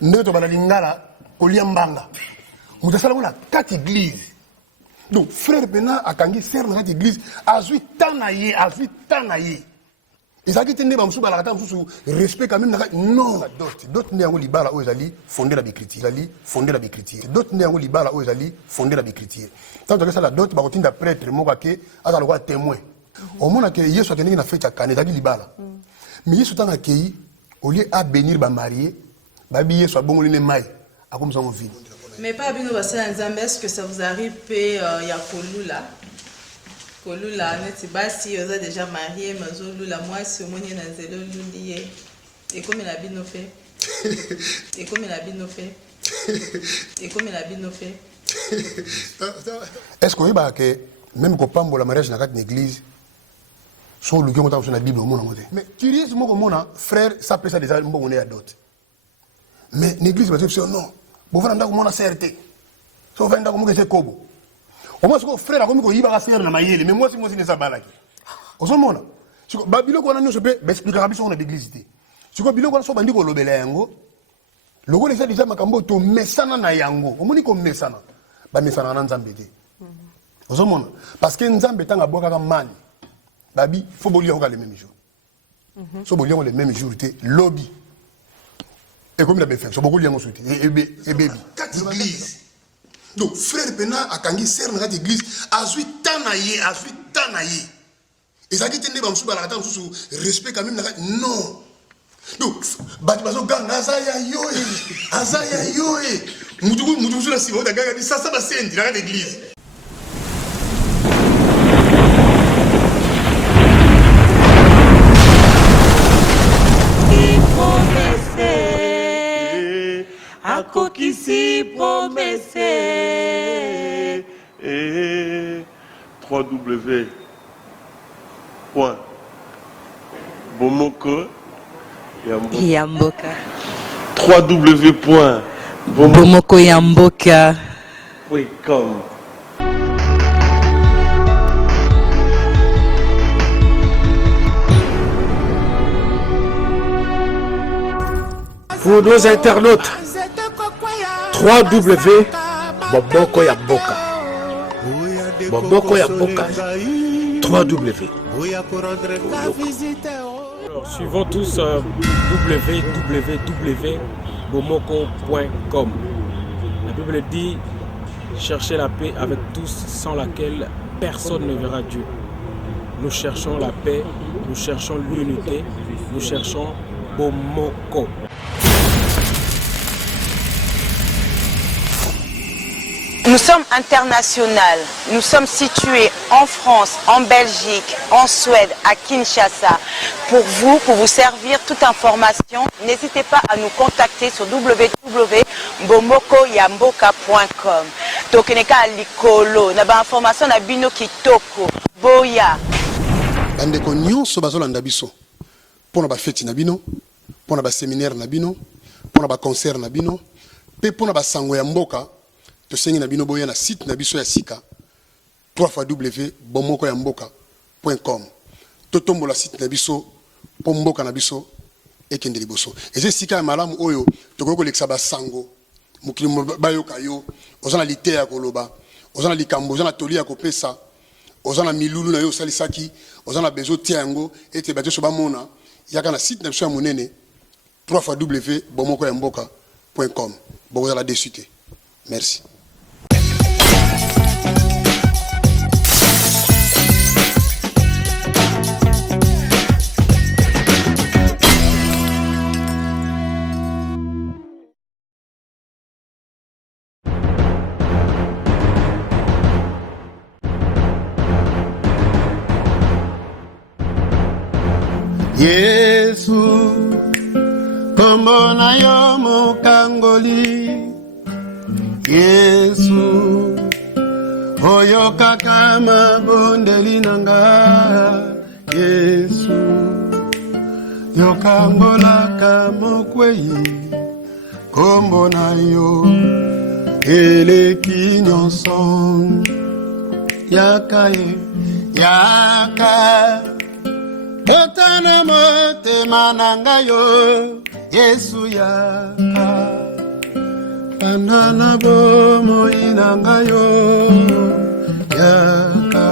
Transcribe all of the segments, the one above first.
Nous sommes dans l'ingala, Koliambanga. Nous sommes dans la 4 églises. Donc, frère Bena a kangi sert dans cette église, a vu tanaye. Et ça qui était né dans le respect quand même. Non, d'autres né en Libala où ils allaient fonder la bicritie. D'autres né en Libala où ils allaient fonder la bicritie. Tant que ça, la d'autres, bah, on prêtre, moi, que, à la loi témoin. Au moment que Yesu a tenu fait à Canada, Libala. Mais Yesu a accueilli, au lieu à bénir, bah, marier, bah, Yesu a bon, les mailles, à comme ça, on vit. Mais pas Bino Bassan Nzambe, est-ce que ça vous arrive il y a Kolula, n'est-ce pas si vous êtes déjà marié, mais Zolula, moi, si vous êtes dans Zelo Lulié, et comme il a Bino fait, Est-ce qu'on va que même quand on parle de mariage dans une église, sur le guillaume dans la Bible, mais tu dis que mon frère, ça peut ça déjà, on est à d'autres. Mais l'église va dire non. Vous allez voir comment on a certé. Sauf que vous avez kobo. Au moins, ce frère a comme il va faire la maille, mais moi, c'est moi qui ne sais pas là. Au moment là, si Babylone qu'on a nous se peut expliquer rapidement sur l'église. Si Babylone qu'on a sur bandi ko lobela yango, le gars déjà makambo to mesana na yango. Au moins ko mesana, ba mesana na nzambe te. Au moment parce que nzambe tanga boka ka mani. Babi, faut bolir encore les mêmes jours. So bolir les mêmes jours te lobby. Et comme il a bien fait, c'est beaucoup de gens qui et baby. 4 églises. Donc, frère Bena a kangi sert dans cette église, a vu tanaye. Et ça qui était né dans le respect quand même. Non. Donc, Batibazo gang, Azaya yoé. Moudou sur la cible, ça va s'aider dans l'église. Akokisi promesse 3W.Bomoko Yamboka. www.bomokoyamboka.com. Pour nos internautes, www.bomokoyamboka. Bomokoyamboka. 3W. Alors, suivons tous www.bomoko.com. La Bible dit cherchez la paix avec tous, sans laquelle personne ne verra Dieu. Nous cherchons la paix, nous cherchons l'unité, nous cherchons Bomoko. Nous sommes internationaux. Nous sommes situés en France, en Belgique, en Suède, à Kinshasa. Pour vous servir toute information, n'hésitez pas à nous contacter sur www.bomokoyamboka.com. Tokeneka likolo, na ba information na bino kitoko. Boya. Bandeko nyonso bazolanda biso. Pona ba fête na bino, pona ba séminaire na bino, pona ba concert na bino, pe pona ba sango ya mboka. To sengi na bino boya na site na biso ya sika www.bomokoyamboka.com. To tombola site na biso po mboka na biso ekende liboso. Eze sika ya malamu oyo tokoko lekisa ba sango mukili bayoka yo ozana liteya koloba ozana likambo ozana tolia kopesa ozana milulu na yo salisaki ozana bezo tia yango ete bato so bamona yaka na site na biso ya monene www.bomokoyamboka.com. Boza la dessus. Merci. Yesu, kombo na yo mokangoli. Yesu, oyo kaka mabondeli nanga. Yesu, yokangolaka mokwei. Kombo na yo, eleki nyonso. Yaka yaka. Botana motema nanga yo, Yesu yaka. Banana bomo inangayo yaka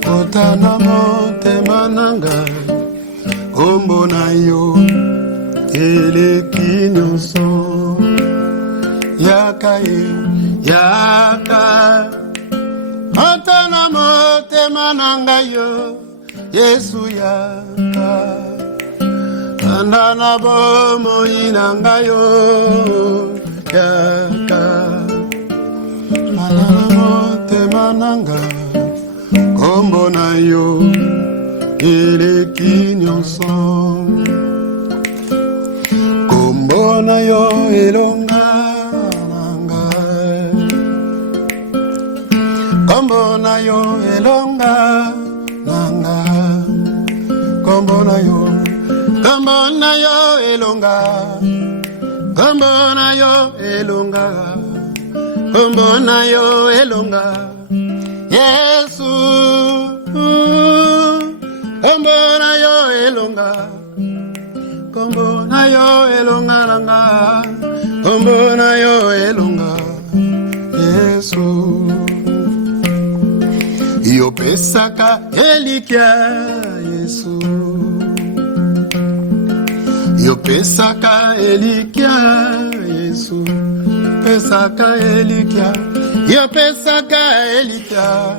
Kotana mote mananga Kombo na yo eleki nyonso Yaka yaka Kotana mote mananga yo Yesu yaka Banana bomo inangayo yaka Banana mote mananga Kombo na yo eleki nyonso Kombo na yo elonga nanga Kombo na yo elonga nanga Kombo na yo elonga Kombo na yo elonga Kombo na yo elonga Yesu Kombo na yo elonga Kombo na yo elonga nanga Kombo na yo elonga Yesu Yo pesaka elikia Yesu Yo pesaka elikia Yesu pesaka elikia Yo pesaka elikia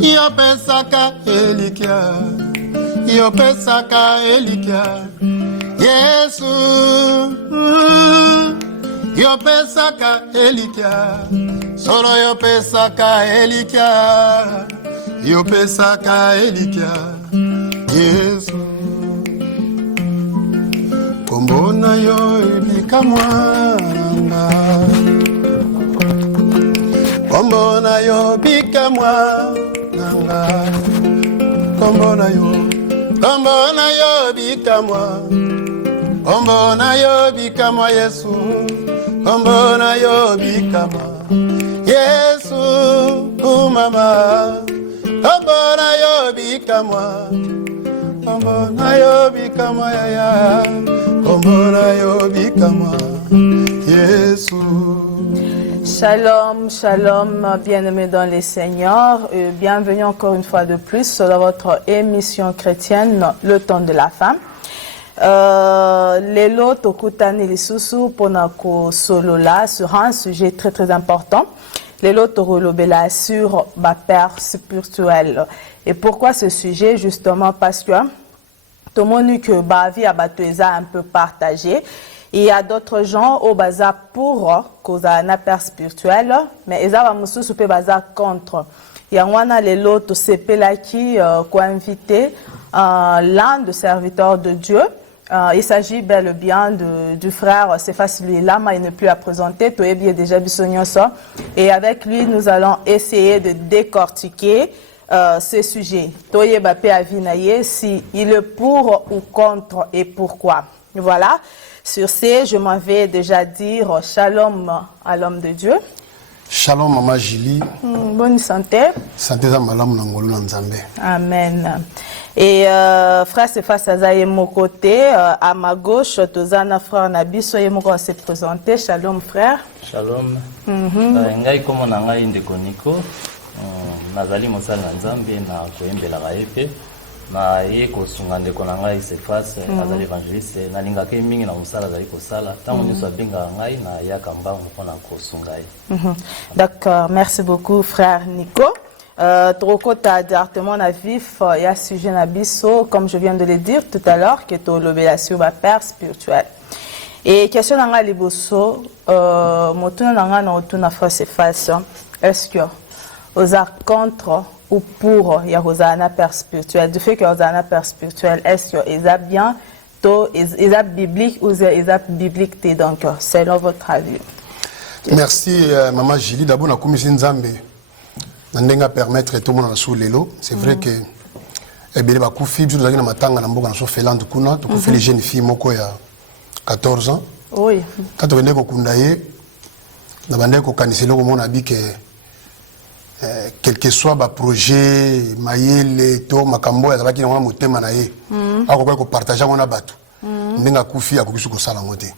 Yo pesaka elikia Yo pesaka elikia Yesu Yo pesaka elikia Solo yo pesaka elikia Yo pesaka elikia Yesu Kombo na yo ebika mwana Kombo na yo bika mwana Kombo na yo bika mwana Kombo na yo bika mwa Yesu Kombo na yo bika mwa Yesu kumama Kombo na yo bika mwa Kombo na yo bika mwa yaya Kombo na yo bika mwa Yesu. Shalom, shalom, bien-aimés dans les Seigneurs. Bienvenue encore une fois de plus dans votre émission chrétienne, Le Temps de la Femme. Lelo tokutani lisusu pona ko solola sur un sujet très très important. Lelo torolobela sur ma père spirituel. Et pourquoi ce sujet? Justement parce que tout le monde que ma vie a un peu partagé. Il y a d'autres gens au bazar pour cause un père spirituel, mais ils ont musu super bazar contre. Il y a un lelo to sepela qui ko invité l'un des serviteurs de Dieu. Il s'agit bel et bien du frère Cephas Lama, il n'est plus à présenter, tu es bien déjà ça. Et avec lui, nous allons essayer de décortiquer ces sujets. Toye Bapé Avinaye, si il est pour ou contre et pourquoi. Voilà. Sur ce, je m'en vais déjà dire shalom à l'homme de Dieu. Shalom Maman Julie. Bonne santé. Santé za malamu na ngolu na Nzambe. Amen. Et frère Cephas Azaye mon côté, à ma gauche, Tozana frère Nabiso et mon s'est présenté. Shalom frère. Shalom. Ngai comme na ngai ndekoniko, nazali mosala na Nzambe na koyembela kaepe. Na yeko sunga ndeko na ngai Cephas azali évangéliste na linga ke mingi na mosala azali kosala tango nyuso abenga ngai na yaka mbangu mpona kosunga ye. D'accord, merci beaucoup frère Nico. Trokota directement na vif ya sujet na biso comme je viens de le dire tout à l'heure que to lobela sur ma père spirituel. Et question na nga liboso motuna na nga na otuna frère Cephas, est-ce que aux contre ou pour Yahozana père spirituel, du fait que Yahozana père spirituel, est-ce que ils a bien, ils a biblique ou ils a biblique, donc selon votre avis. Merci Maman Julie. D'abord, on a commis une Nzambe. On a permettre tout le monde à sous l'élo. C'est vrai que eh bien les filles, nous avons matanga na mboka na so felande kuna, tu fait les jeunes filles moko ya 14 ans. Oui. Quand on est ko kundaye, na bande ko kaniselo ko mona bi que quel que soit le projet, maïle, to makambo ya zabaki na motema na ye. Ako ko partager on a batu. Ndenga kufi akukisu ko sala ngote.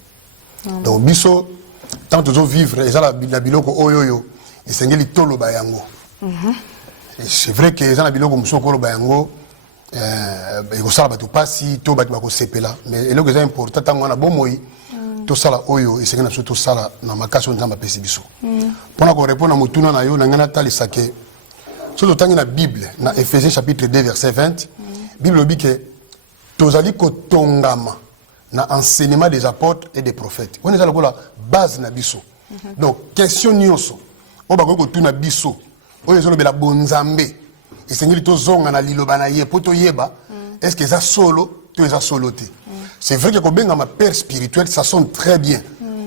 Donc biso tant que vivre et ça la biloko oyoyo et c'est ngeli tolo bayango. C'est vrai que ça la biloko musoko bayango et ko sala batu pasi to batu bako sepela mais eloko c'est important tant on a bon moi to sala oyo et c'est ngana surtout sala na makaso nzamba pesi biso. Pona ko répondre à mutuna na yo na ngana tali sake. Surtout dans la Bible, dans Ephésiens chapitre 2 verset 20, la Bible dit que tozali kotongama na enseignement des apôtres et des prophètes. On est à la base na biso. Donc question nyonso, on va ko tuna biso. On est sur la bonzambe. Et seigneur to zonga na liloba na ye poto yeba. Est-ce que ça solo, to eza soloté. C'est vrai que ko benga ma père spirituel, ça sonne très bien.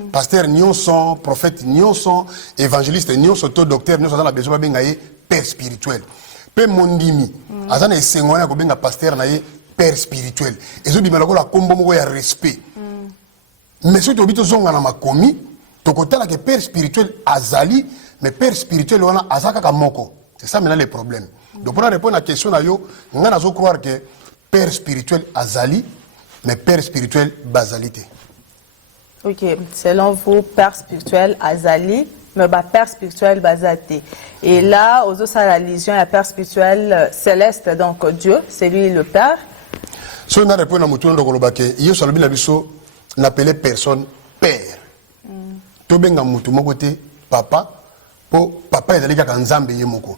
Pasteur nyonso, prophète nyonso, évangéliste nyonso, to docteur nyonso dans la besoin benga ye père spirituel. Pe mondimi, azana esengwana ko benga pasteur na ye père spirituel. Et zo bimela ko la kombo moko ya respect. Mais surtout bito zonga na makomi, to kotala que père spirituel azali, mais père spirituel wana azaka ka moko. C'est ça maintenant le problème. Donc pour répondre à la question na yo, ngana zo croire que père spirituel azali, mais père spirituel basalité. Ok, selon vous, père spirituel azali, mais père spirituel basate. Et là, aux autres, la religion, la père spirituel céleste, donc Dieu, c'est lui le père. Si on a répondu à mon tour de Golobake, il y a sur le bilan n'appelait personne père. Tout bien dans mon côté papa, pour papa est allé à Nzambe yemoko.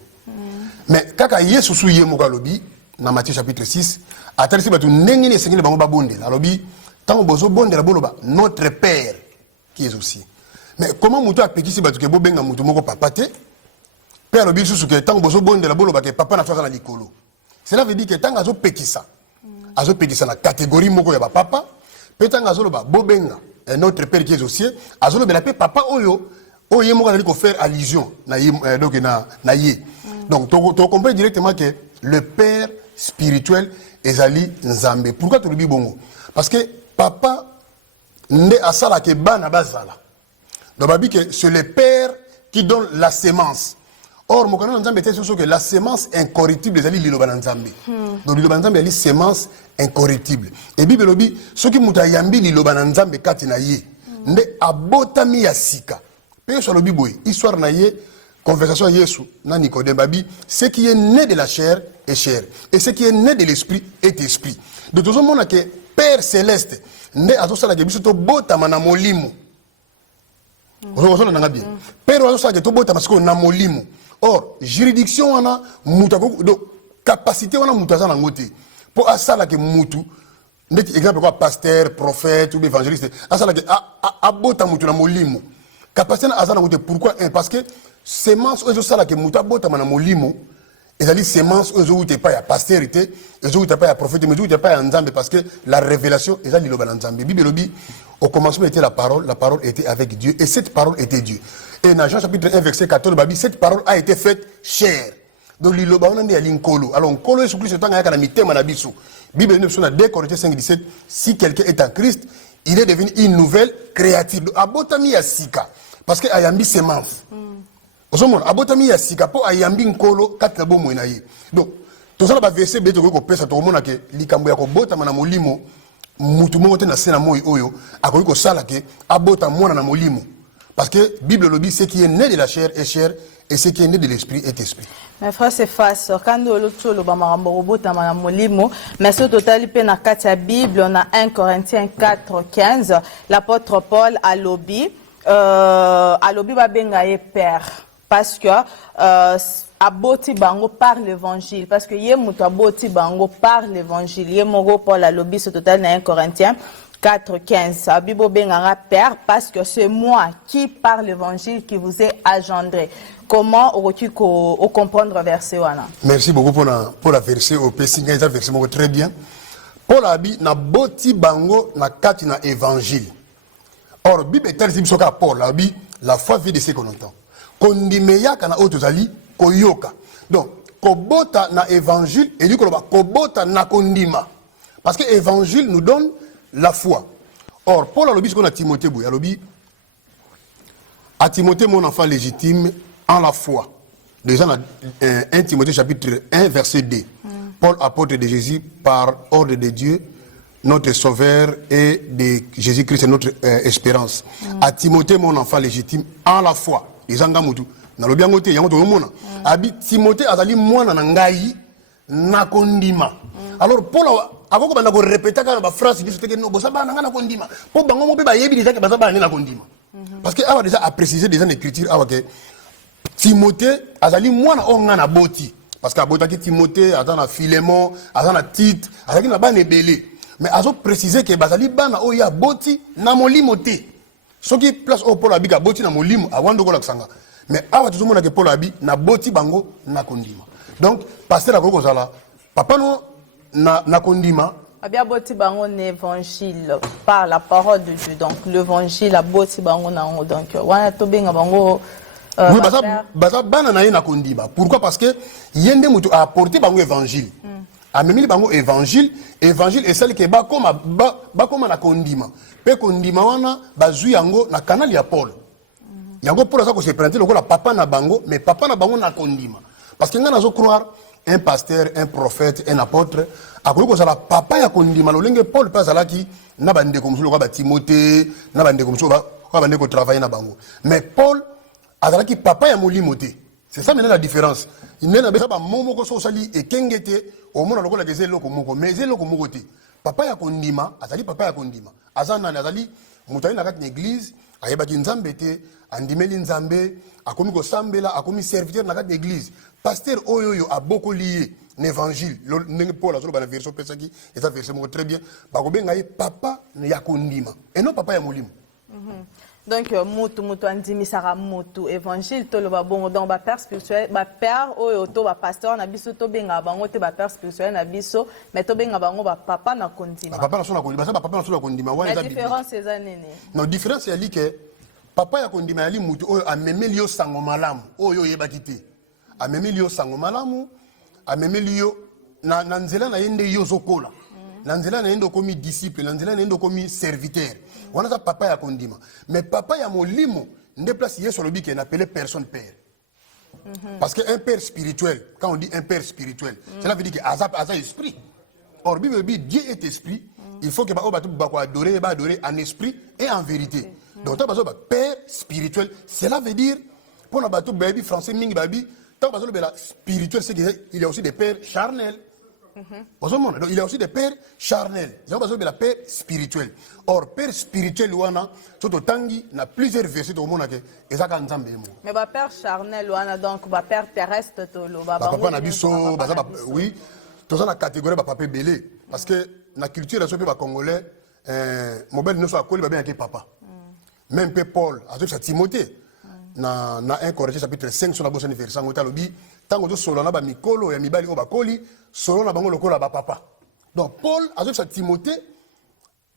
Mais quand il y a sous yemoko lobi, dans Matthieu chapitre 6, à tel si tu n'engues les seigneurs bango babonde, la lobi, tant bozo bonde la boloba, notre père qui est aussi. Mais comment moutou a péki si batu ke bo benga moutou moko papa te? Père lobi sous que tant bozo bonde la boloba ke papa na toza na likolo. Cela veut dire que tant azo péki ça. Azo péki ça na catégorie moko ya ba papa, peut tant azo loba bo benga notre père qui est aussi, azo loba la pe papa oyo, oyo moko na liko faire allusion na donc na ye. Donc tu comprends directement que le père spirituel est Ali Nzambe. Pourquoi tu le dis bongo? Parce que papa ne asala ke bana bazala. Donc c'est le père qui donne la sémence. Or mon canal Nzambe était sûr que la sémence incorruptible est Ali liloba Nzambe. Donc liloba Nzambe ali sémence incorruptible. Et Bible lobi ceux qui mutayambi liloba Nzambe kati na ye nde abotami ya sika. Pe sur le biboy histoire na ye conversation Yesu na Nicodème babi ce qui est né de la chair est chair et ce qui est né de l'esprit est esprit. De tout ce monde que Père céleste nde azosala ke biso to botama na molimo. Ozosala nga bien. Père azosala ke to botama siko na molimo. Or juridiction wana mutako do capacité wana mutaza na ngote. Po asala ke mutu ndeti exemple quoi pasteur, prophète ou évangéliste asala ke abota mutu na molimo. Capacité na azala ngote pourquoi? Parce que semence ozo sala ke muta bota na molimo ezali semence ozo uté pas ya pastorité ozo uté pas ya prophète mais ozo uté pas ya nzambe parce que la révélation ezali loba na nzambe. Bible lobi au commencement était la parole était avec Dieu et cette parole était Dieu. Et dans Jean chapitre 1 verset 14 babi cette parole a été faite chair. Donc liloba on ndi ya linkolo. Alors nkolo Jésus Christ tanga yaka na mitema na biso. Bible nous na 2 Corinthiens 5:17 si quelqu'un est en Christ, il est devenu une nouvelle créature. Abotami ya sika parce que ayambi semence. Osomona abotami ya sika po ayambi nkolo kati na bomo na ye. Donc tout ça ba verset beto ko pesa to mona ke likambo ya ko botama na molimo mutu moko te na sena moyi oyo akoki ko sala ke abota mona na molimo parce que Bible lobi ce qui est né de la chair est chair et ce qui est né de l'esprit est esprit. Mais frère c'est face quand le tolo ba marambo robota na molimo mais ce total pe na kati ya Bible on a 1 Corinthiens 4:15 l'apôtre Paul a lobi ba benga ye père parce que aboti bango par l'évangile parce que yé muto aboti bango par l'évangile yé moro Paul a lobby ce total dans 1 Corinthiens 4:15 abibo benganga père parce que c'est moi qui par l'évangile qui vous ai engendré. Comment au comprendre verset wana? Merci beaucoup pour la verset au pessinga ça verset moko très bien. Paul abi na boti bango na kati na évangile. Or Bible tel biso ka Paul abi la foi vient de ce qu'on entend. Kondimeya kana otozali koyoka. Donc kobota na évangile et dit koloba kobota na kondima. Parce que évangile nous donne la foi. Or Paul a lobi ce qu'on a Timothée boy, a lobi à Timothée mon enfant légitime en la foi. Déjà dans 1 Timothée chapitre 1 verset 2. Paul apôtre de Jésus par ordre de Dieu notre sauveur et de Jésus-Christ notre espérance. À Timothée, mon enfant légitime, en la foi. Les gens qui Abi Timothée azali mwana na ngai na kondima. Alors Paul avant que on répète la phrase il dit que no bosaba na kondima. Po bango mo pe ba yebi déjà que basaba na kondima. Parce que a déjà a précisé des écritures avant que Timothée azali mwana o nga na boti. Parce que abota ki Timothée azana Philémon, azana Tite, azali na ba nebelé. Mais azo préciser que bazali bana o ya boti na molimo te. Ce qui place au Paul abika boti na molimo awando ko la sanga. Mais awa tout le monde que Paul abi na boti bango na kondima. Donc pasteur akoko zala papa no na kondima abia boti bango l'évangile par la parole de Dieu. Donc l'évangile la boti bango na ngo donc wana to benga bango oui baza bana na ye na kondima. Pourquoi? Parce que yende mutu a apporté bango évangile. A memili bango évangile est celle que ba koma na kondima. Pe kondima wana bazui yango na canal ya Paul. Yango pour ça que se présenter le papa na bango mais papa na bango na kondima parce que ngana zo croire un pasteur un prophète un apôtre akoko ça la papa ya kondima lolenge Paul pas alaki na bande comme so ba Timothée na bande comme so ba bande ko travailler na bango mais Paul azalaki papa ya molimo te. C'est ça maintenant la différence. Il n'a pas ba momo ko so sali e kengete au mona lokola ke zelo ko moko mais zelo ko moko te. Papa ya kondima azali papa ya kondima azana azali mutali na kat église ayebaki nzambe te andimeli nzambe akomi ko sambela akomi serviteur na kat église pasteur oyo a beaucoup lié l'évangile ndenge Paul azolo ba version pesaki et ça verset mo très bien ba ko benga papa ya kondima et non papa ya molimo. Donc mutu andimisaka mutu évangile to lo ba bongo donc ba père spirituel ba père oyo to ba pasteur na biso to benga bango te ba père spirituel na biso mais to benga bango ba papa na kondima. Papa na so na kondima ça papa na so na kondima wana la différence c'est ça nene. Non différence c'est que papa ya kondima yali mutu oyo amemeli yo sango malamu oyo yebaki te amemeli yo sango malamu amemeli yo na nzela na yende yo zokola na nzela na yende komi disciple na nzela na yende komi serviteur wana za papa ya kondima mais papa ya molimo nde place yeso lobi ke n'appelle personne père. Parce que un père spirituel quand on dit un père spirituel cela veut dire que asa esprit. Or Bible dit Dieu est esprit. Il faut que ba adorer en esprit et en vérité. Donc tu as père spirituel. Cela veut dire pour na bato baby français mingi baby tant bazo le spirituel c'est qu'il y a aussi des pères charnels. Donc il y a aussi des pères charnels. Il y a bazo le père spirituel. Or père spirituel wana soto tangi na plusieurs versets au monde que ezaka nzambe mo. Mais ba père charnel wana donc ba père terrestre to lo ba papa na biso oui. Tout ça la catégorie ba papa belé parce que la culture la sope ba congolais mobile ne soit collé ba bien que papa. Même Paul a dit à Timothée na 1 Corinthiens chapitre 5 sur la bosse verset ngota lobi tango to solo na ba mikolo ya mibali o ba koli solo na bango lokola ba papa. Donc Paul a dit à Timothée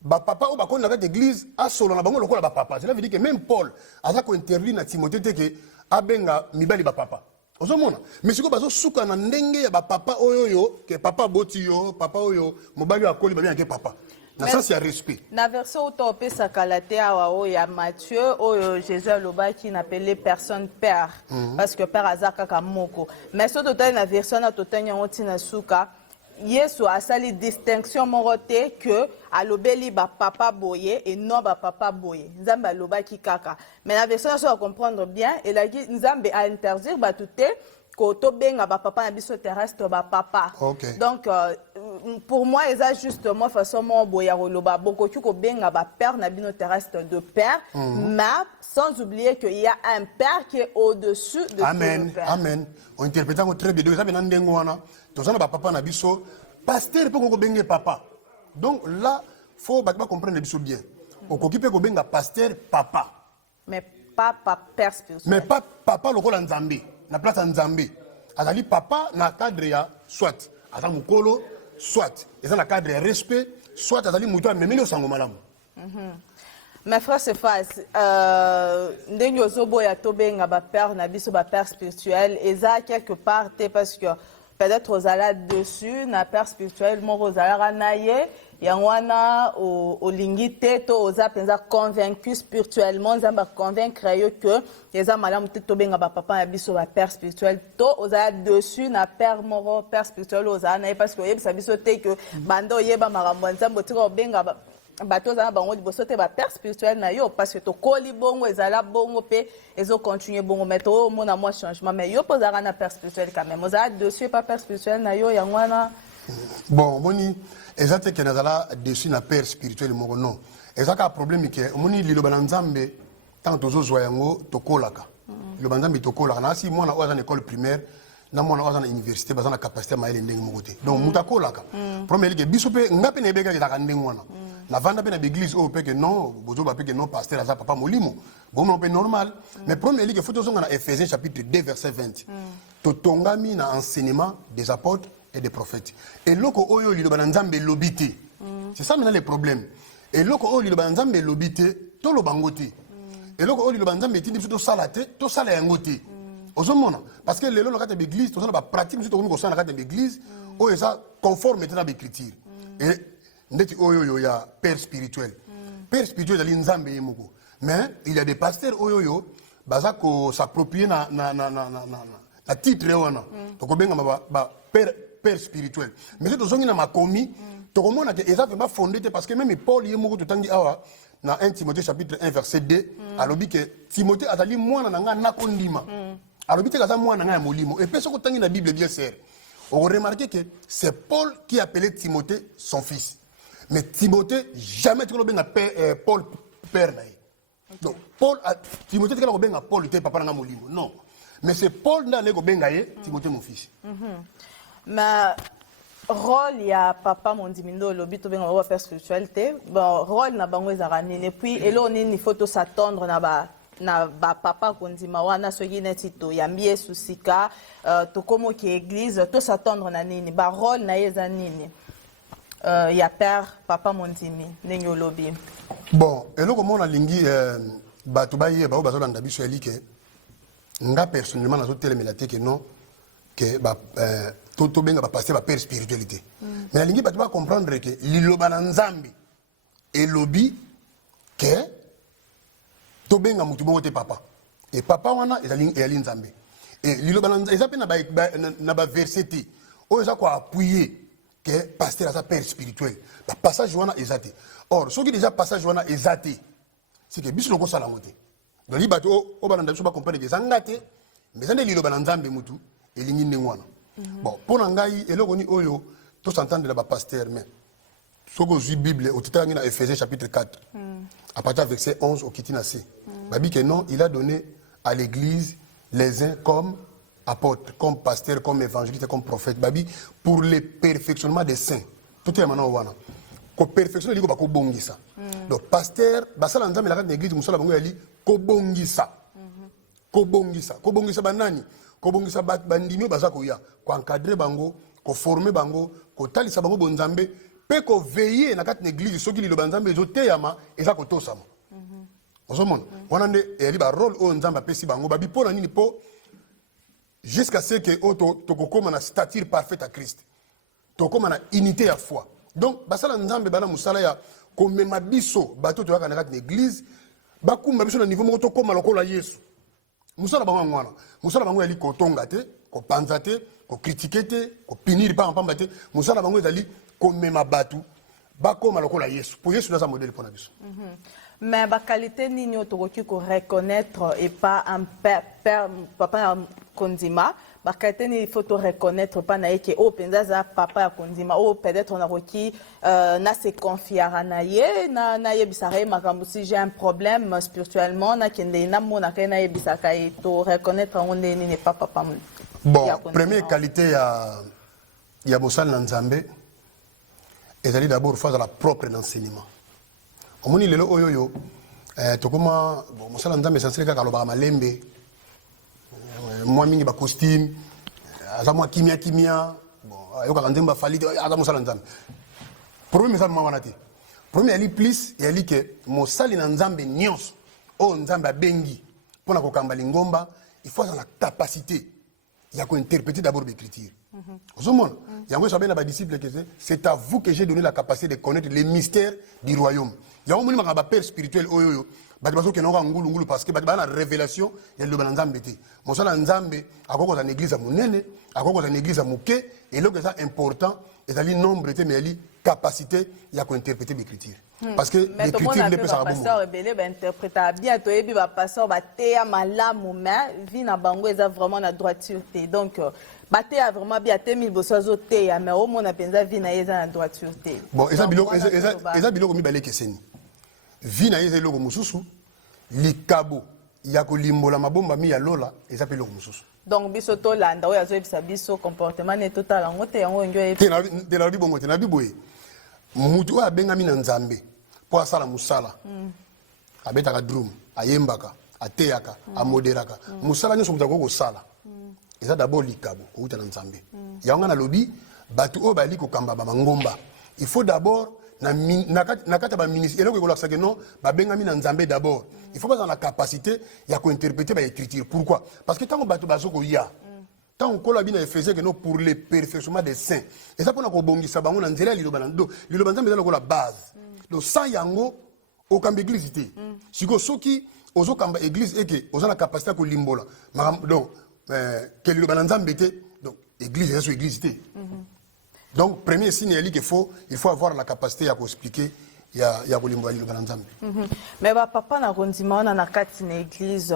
ba papa o ba koli na l'église a solo na bango lokola ba papa. Cela veut dire que même Paul a ça ko interdit na Timothée que abenga mibali ba papa. Ozomona mais siko bazo suka na ndenge ya ba papa oyo que papa boti yo papa oyo mobali akoli ba bien que papa. Na ça c'est respect. Na version auto pesa kalate awa o ya Matthieu oyo Jésus aloba qui n'appelait personne père parce que père azaka kamoko. Mais so total na version na totanya otina suka Yesu asali distinction morote que alobeli ba papa boye et non ba papa boye. Nzambe aloba ki kaka. Mais la version ça va comprendre bien et la Nzambe a interdire ba touté koto benga ba papa na biso terrestre ba papa. Okay. Donc pour moi eza justement façon mo boya roloba boko ko benga ba père na bino terrestre de père mais sans oublier qu'il y a un père qui est au-dessus de Amen. tout le père. Amen. On interprète très bien. Donc ça vient ndengo wana. Tozana ba papa na biso pasteur peut ko benga papa. Donc là faut ba comprendre biso bien. Okoki peut ko benga pasteur papa. Mais pas père spirituel. Mais pas papa lokola nzambe. Na place nzambe. Azali papa na cadre ya soit ata mukolo soit eza na cadre ya respect soit azali mutu amemeli osango malamu. Mes frères se fassent ndenge ozoboya tobenga ba père na biso ba père spirituel eza quelque part parce que peut-être aux alades dessus na père spirituel moko ozalaka na ye Yangwana au lingité to oza penza convaincu spirituellement nzamba convaincre yo que yeza malamu te to benga ba papa ya biso ba père spirituel to oza dessus na père moro père spirituel oza na parce que yebisa biso te que bando yeba makambo nzambo tiko benga bato za bango liboso te ba père spirituel na yo parce que to koli bongo ezala bongo pe ezo continuer bongo mettre mona moi changement mais yo posera na père spirituel quand même oza dessus pas père spirituel na yo yangwana. Bon, moni, exacte que nazala dessus na père spirituel moko non. Exacte un problème que moni lilo banzambe tant tozo zoyango tokolaka. Lilo banzambe tokolaka na si moi na oza na école primaire na moi na oza na université baza na capacité maile ndenge moko te. Donc mutakolaka. Premier que biso pe ngape ne beka ka ndenge wana. Na vanda pe na église o pe que non, bozo ba pe que non pasteur aza papa molimo. Bon on peut normal, mais premier que faut tozo na Ephésiens chapitre 2 verset 20. Totongami na enseignement des apôtres et des prophètes. Et loko oyo lilo banzambe lobité. C'est ça maintenant le problème. Et loko oyo lilo banzambe lobité, to lo bangote. Et loko oyo lilo banzambe tindi biso to salate, to sala yangote. Ozomona parce que lelo na kata l'église, to na pratique biso to ko sala na kata l'église, oyo ça conforme à l'écriture. Et ndeti oyo yo ya père spirituel. Père spirituel ali nzambe yemoko. Mais il y a des pasteurs oyo yo baza ko s'approprier na titre wana. To ko benga ba père spirituel. Mais c'est aussi dans ma commis, tout le monde a été fondé parce que même Paul y est mort tout tangi awa dans 1 Timothée chapitre 1 verset 2 alors que Timothée a dit moi na kondima. Alors que ça moi na molimo et puis ce que tangi na Bible bien sûr. On remarque que c'est Paul qui appelait Timothée son fils. Mais Timothée jamais tu le père Paul père na. Donc Paul Timothée tu le Paul était papa na molimo. Non. Mais c'est Paul dans le benga Timothée mon fils. Mais rôle ya papa mondimindo lobi to benga père spirituel te bon rôle na bango ezaka nini et puis elo nini faut to s'attendre na ba papa kondima wana soki neti to yambi Yesu sika to komo ki église to s'attendre na nini ba rôle na yeza nini ya père papa mondimi ndenge lobi bon elo komo na lingi bato baye ba bazo landa biso elike nga personnellement nazo telemela te que non que tout bien va passer par père spiritualité. Mais la ligne tu vas comprendre que liloba nzambi et lobby que tout bien mutu te papa. Et papa wana et nzambi. Et liloba nzambi ezapena na ba verset o eza ko appuyer que pasteur sa père spirituel. Ba passage wana ezate. Or ce qui déjà passage wana ezate. C'est que biso ko sala ngote. Donc li bato o balanda biso ba comprendre que zangate mais zande liloba nzambi mutu et lingi ndengwana. Bon, pour Nangaï, et là, on oyo, tout s'entendre là-bas, pasteur, mais, ce que je Bible, au titre de Ephésiens chapitre 4, à partir du verset 11, au Kitinassi, Babi que non, il a donné à l'église les uns comme apôtres, comme pasteurs, comme évangélistes, comme prophètes, Babi, pour le perfectionnement des saints. Tout est maintenant au Wana. Pour perfectionner, il faut bongisa. Donc, pasteur, basala nzambe la l'église, musala bango yali, ko bongisa. Ko bongisa banani. Kobongisa bandimio baza koya ko encadrer bango ko former bango ko talisa bango bonzambe pe ko veiller na kati l'église soki lilo banzambe ezoteyama eza ko tosama ozomona wana nde eli ba rôle o nzamba pesi bango babi pona nini po jusqu'à ce que to kokoma na stature parfaite à Christ to koma na unité à foi donc basala nzambe bana musala ya ko mema biso bato to yaka na kati l'église bakumba biso na niveau moko to koma lokola Yesu. Musala bango ngwana musala bango yali ko tonga te ko panza te ko critiquer te ko punir pa pamba te musala bango ezali ko mema batu bakoma lokola Yesu pour Yesu dans modèle pour na biso. Mais ba qualité nini otokoki ko reconnaître et pas un père papa kondima ba qualité ni il faut te reconnaître pas na yeke o penza za papa ya kondima o peut-être on a roki na se confier na ye na yebisare makambo si j'ai un problème spirituellement na kende na mona kana yebisaka et to reconnaître on n'est pas papa. Bon, première qualité ya bosal na nzambe ezali d'abord face à la propre enseignement. Omoni lelo oyoyo tokoma bon mosala nzambe sansele kaka loba malembe moi mingi ba costume aza moi kimia bon ayoka nzemba fali aza mosala nzambe problème ça mwana te problème ali plus et ali que mosali na nzambe nyonso o nzambe abengi pona kokamba lingomba il faut avoir la capacité il y a qu'interpréter d'abord l'écriture. Vous comprenez? Il y a un des disciples qui dit, c'est à vous que j'ai donné la capacité de connaître les mystères du royaume. Il y a un père spirituel, parce que la révélation, il y a le Nzambe. Mon seul Nzambe, à quoi une église à Mounene, à quoi une église à Mouké, et là, c'est important, et ça nombre, mais il capacité, il y a qu'interpréter l'écriture. Parce que l'écriture n'est pas ça. Pasteur rebelle va interpréter bien to ebi va pasteur va teya malamu mais vie na bango eza vraiment na droiture te donc ba teya vraiment bien te mil bosozo teya mais au mona penza vie na eza na droiture te. Bon eza biloko mi balé keseni. Vie na eza loko mususu likabo ya kolimbola mabomba mi ya lola eza pe loko mususu. Donc biso to landa oyo azobisa biso comportement ne total yango te yango ngyo e. Te na bibongo te na biboye. Mutu abenga mina nzambe po asala musala abetaka drum ayembaka ateyaka amoderaka musala nyonso mutu kosala eza d'abord likabo kouta na nzambe yango na lobi batu o bali kokamba ba mangomba il faut d'abord na kata ba ministre eloko kolakisa que non babenga mina nzambe d'abord il faut pas la capacité ya ko interpréter ba écriture pourquoi parce que tant batu bazoko ya tant on colle bien faisait que non pour le perfectionnement des saints et ça pour na ko bongisa bango na nzela lilobanando lilobanzambe eza la base donc sans yango aucun église té siko soki ozo kamba église et que ozo na capacité ko limbola donc que lilobanzambe té donc église est sur église té donc premier signe il faut avoir la capacité à expliquer ya ko limbola lilobanzambe mais ba papa na kondima na kati na église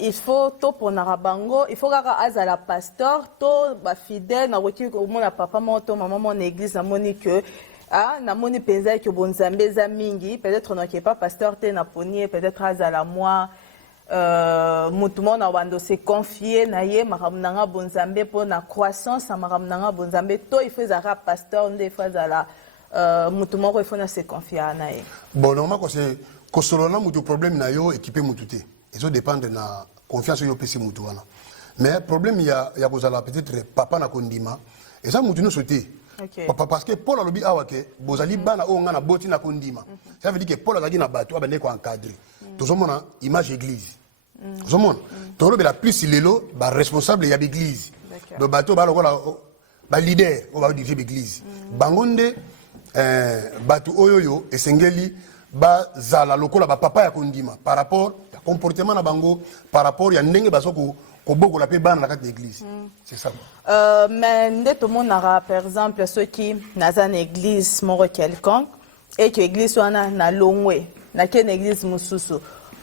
il faut to ponara bango il faut kaka azala pasteur to ba fidèle na weki ko mona papa mo to maman mon église na moni que na moni penza que bonzambe za mingi peut-être on n'est pas pasteur te na poni peut-être azala moi mutu mo na wando se confier na ye makamnanga bonzambe pour na croissance makamnanga bonzambe to il faut zara pasteur nde faut azala mutu mo ko il faut na se confier na ye bon normalement c'est ko solona mutu problème na yo équipé mutu te ils dépendent de la confiance au PC Moutouana. Mais le problème, il y a peut-être papa na kondima. Et ça, Moutou nous sauté. Parce que Paul a le dit que Bozali Bana ou Ngana Boti na kondima. Ça veut dire que Paul a dit na bateau, a ko encadré. Tout le monde a image église. Tout le monde. Tout le monde la plus il est là, responsable il y a l'église. Le bateau, ba leader, on va diriger l'église. Bangonde, bateau oyoyo, et Sengeli, ba zala lokola ba papa ya kondima par rapport ya comportement na bango par rapport ya ndenge basoko ko boko la pe bana na kati d'église c'est ça mais ndeto monara par exemple ceux qui naza na église moko quelconque et que église wana na longwe na ken église mususu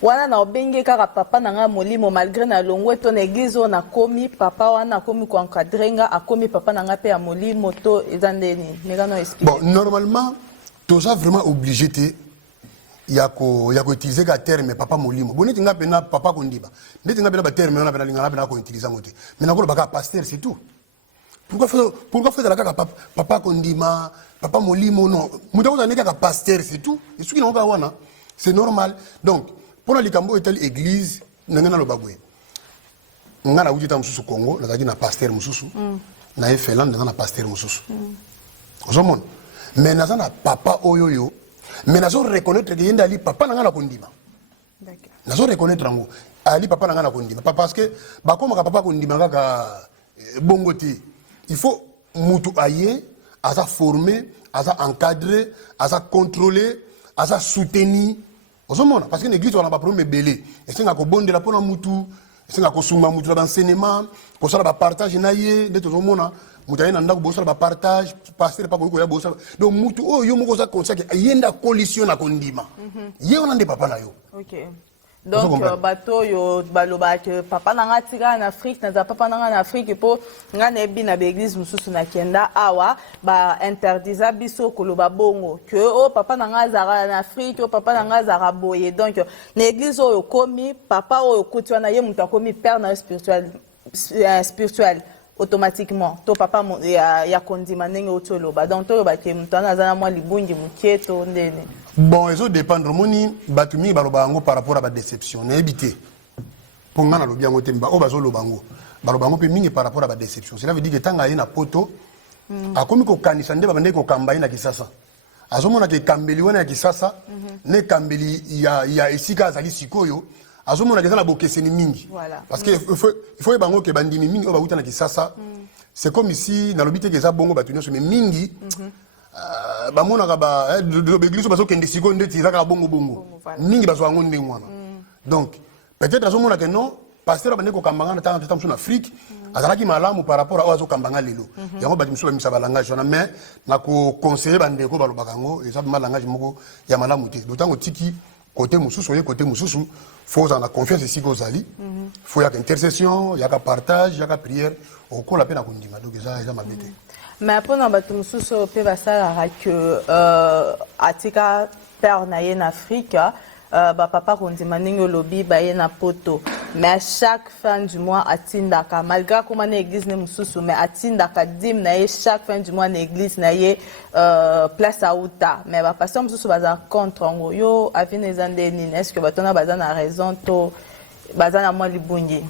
wana na obenge kaka papa nanga molimo malgré na longwe to na église ona komi papa wana komi ko encadrenga akomi papa nanga pe ya molimo to ezandeni megano explique bon normalement tous ça vraiment obligé te il y a utiliser le terme papa molimo bonne tinga pena papa kondiba ndeti nga pena ba terme on a pena lingana pena ko utiliser ngote mais na ko baka pasteur c'est tout pourquoi faire la kaka papa kondima papa molimo non muta ko ndeka pasteur c'est tout et ce qui n'ont pas wana c'est normal donc pour la likambo est église nangana lo bagwe ngana ujita mususu Congo na zaki na pasteur mususu na Finlande na pasteur mususu ozomon mais na papa oyoyo mais nazo reconnaître que yenda ali papa nanga na kondima d'accord nazo reconnaître ngo ali papa nanga na kondima parce que ba koma ka papa kondima kaka bongoti il faut mutu aye asa former asa encadrer asa contrôler asa soutenir ozomona parce que l'église on a pas problème belé et singa ko bondela pona mutu singa ko sunga mutu na enseignement ko sala ba partage na ye ndeto ozomona mutu ayena ndako bosala ba partage pasteur pas ko ya bosala donc mutu o yo moko sa consacre yenda coalition na kondima ye on ande papa na yo OK donc bato yo baloba que papa nanga tika en Afrique na papa nanga en Afrique po ngana ebi na église mususu na kenda awa ba interdisa biso koloba bongo que oh papa nanga zara en Afrique oh papa nanga zara boye donc na église oyo komi papa oyo kutwa na ye mutu komi père na spirituel automatiquement to papa ya kondima ndenge otoloba donc to ba ke mutana azana mwa libungi muketo ndene bon eso dépendre moni batumi baloba ngo par rapport à ba déception na éviter pour ngana lo biango temba o bazo lobango baloba ngo pe mingi par rapport à ba déception cela veut dire que tanga ina poto akomi ko kanisa nde babande ko kamba ina kisasa azomona ke kambeli wana ya kisasa ne kambeli ya esika azali sikoyo azomona que na bokeseni mingi parce que il faut bango que bandimi mingi oba uta na kisasa c'est comme ici na lobité que za bongo batu nyonso mais mingi bamona ka ba l'église bazo kende seconde ti za ka bongo mingi bazo ngo ndenge wana donc peut-être azomona que non pasteur bandeko kambanga na tant en Afrique azalaki malamu par rapport à azo kambanga lelo yango bati muso ba misa balangage wana mais na ko conseiller bandeko balobaka ngo eza ba langage moko ya malamu te d'autant tiki côté mususu côté mususu faut en confiance ici aux ali faut y a intercession y a partage y a prière au ko la peine à kondima donc eza mabete mais après na batu mususu pe basala que atika père na en Afrique papa kondima ningo lobby ba na poto mais à chaque fin du mois atindaka malgré comment l'église ne mususu mais atindaka dim na chaque fin du mois l'église na place à uta mais ba pasteur mususu baza contre ngo yo avine zandeni est-ce que batona baza na raison to baza na moi libungi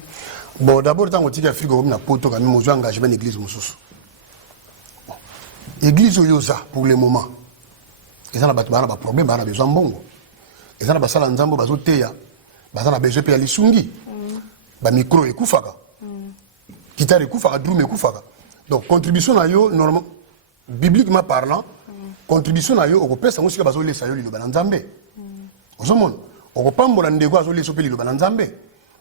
bon d'abord tant que Afrique comme na poto quand même engagement l'église mususu église yoza pour le moment ils ont ba problème ba besoin bongo ils ont ba sala nzambo bazoteya baza na besoin ya lisungi ba micro ekufaka guitare ekufaka drum ekufaka donc contribution na yo normalement bibliquement parlant contribution na yo okopesa ngo sika bazolesa yo liloba na nzambe ozomona okopambola ndeko azolesa pe liloba na nzambe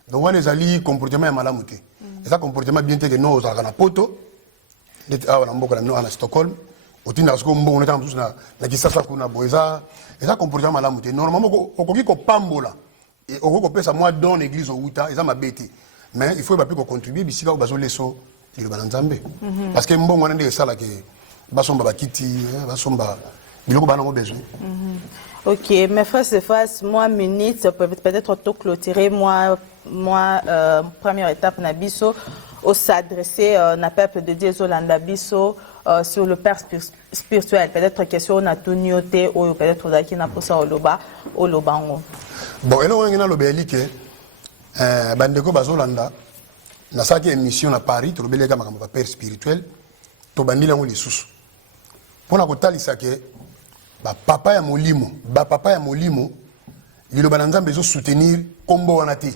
donc wana ezali comportement ya malamu te eza comportement bien te que no ozalaka na poto ndeti awa na mboka na Stockholm otinda siko mbongo neta msusu na kisasa kuna boeza eza comportement malamu te normalement okoki kopambola et on repère ça moi dans l'église au Outa ils ont ma bête mais il faut pas plus contribuer bisika au bazo leso le banzambe parce que mbongo na ndeka sala que basomba bakiti basomba biloko bana ngo besoin. OK, mes frères et sœurs, moi minute peut-être tout clôturer moi première étape na biso au s'adresser na peuple de Dieu Zolanda biso sur le père spirituel peut-être question na tunioté ou peut-être daki na posa olobango. Bon, et là, on a le bélique, bandeko bazolanda, na saki émission na Paris, to belega makamba père spirituel, to bandila ngo lisusu. Pona ko talisa ke ba papa ya molimo, lilo bananzambe zo soutenir kombo wana te.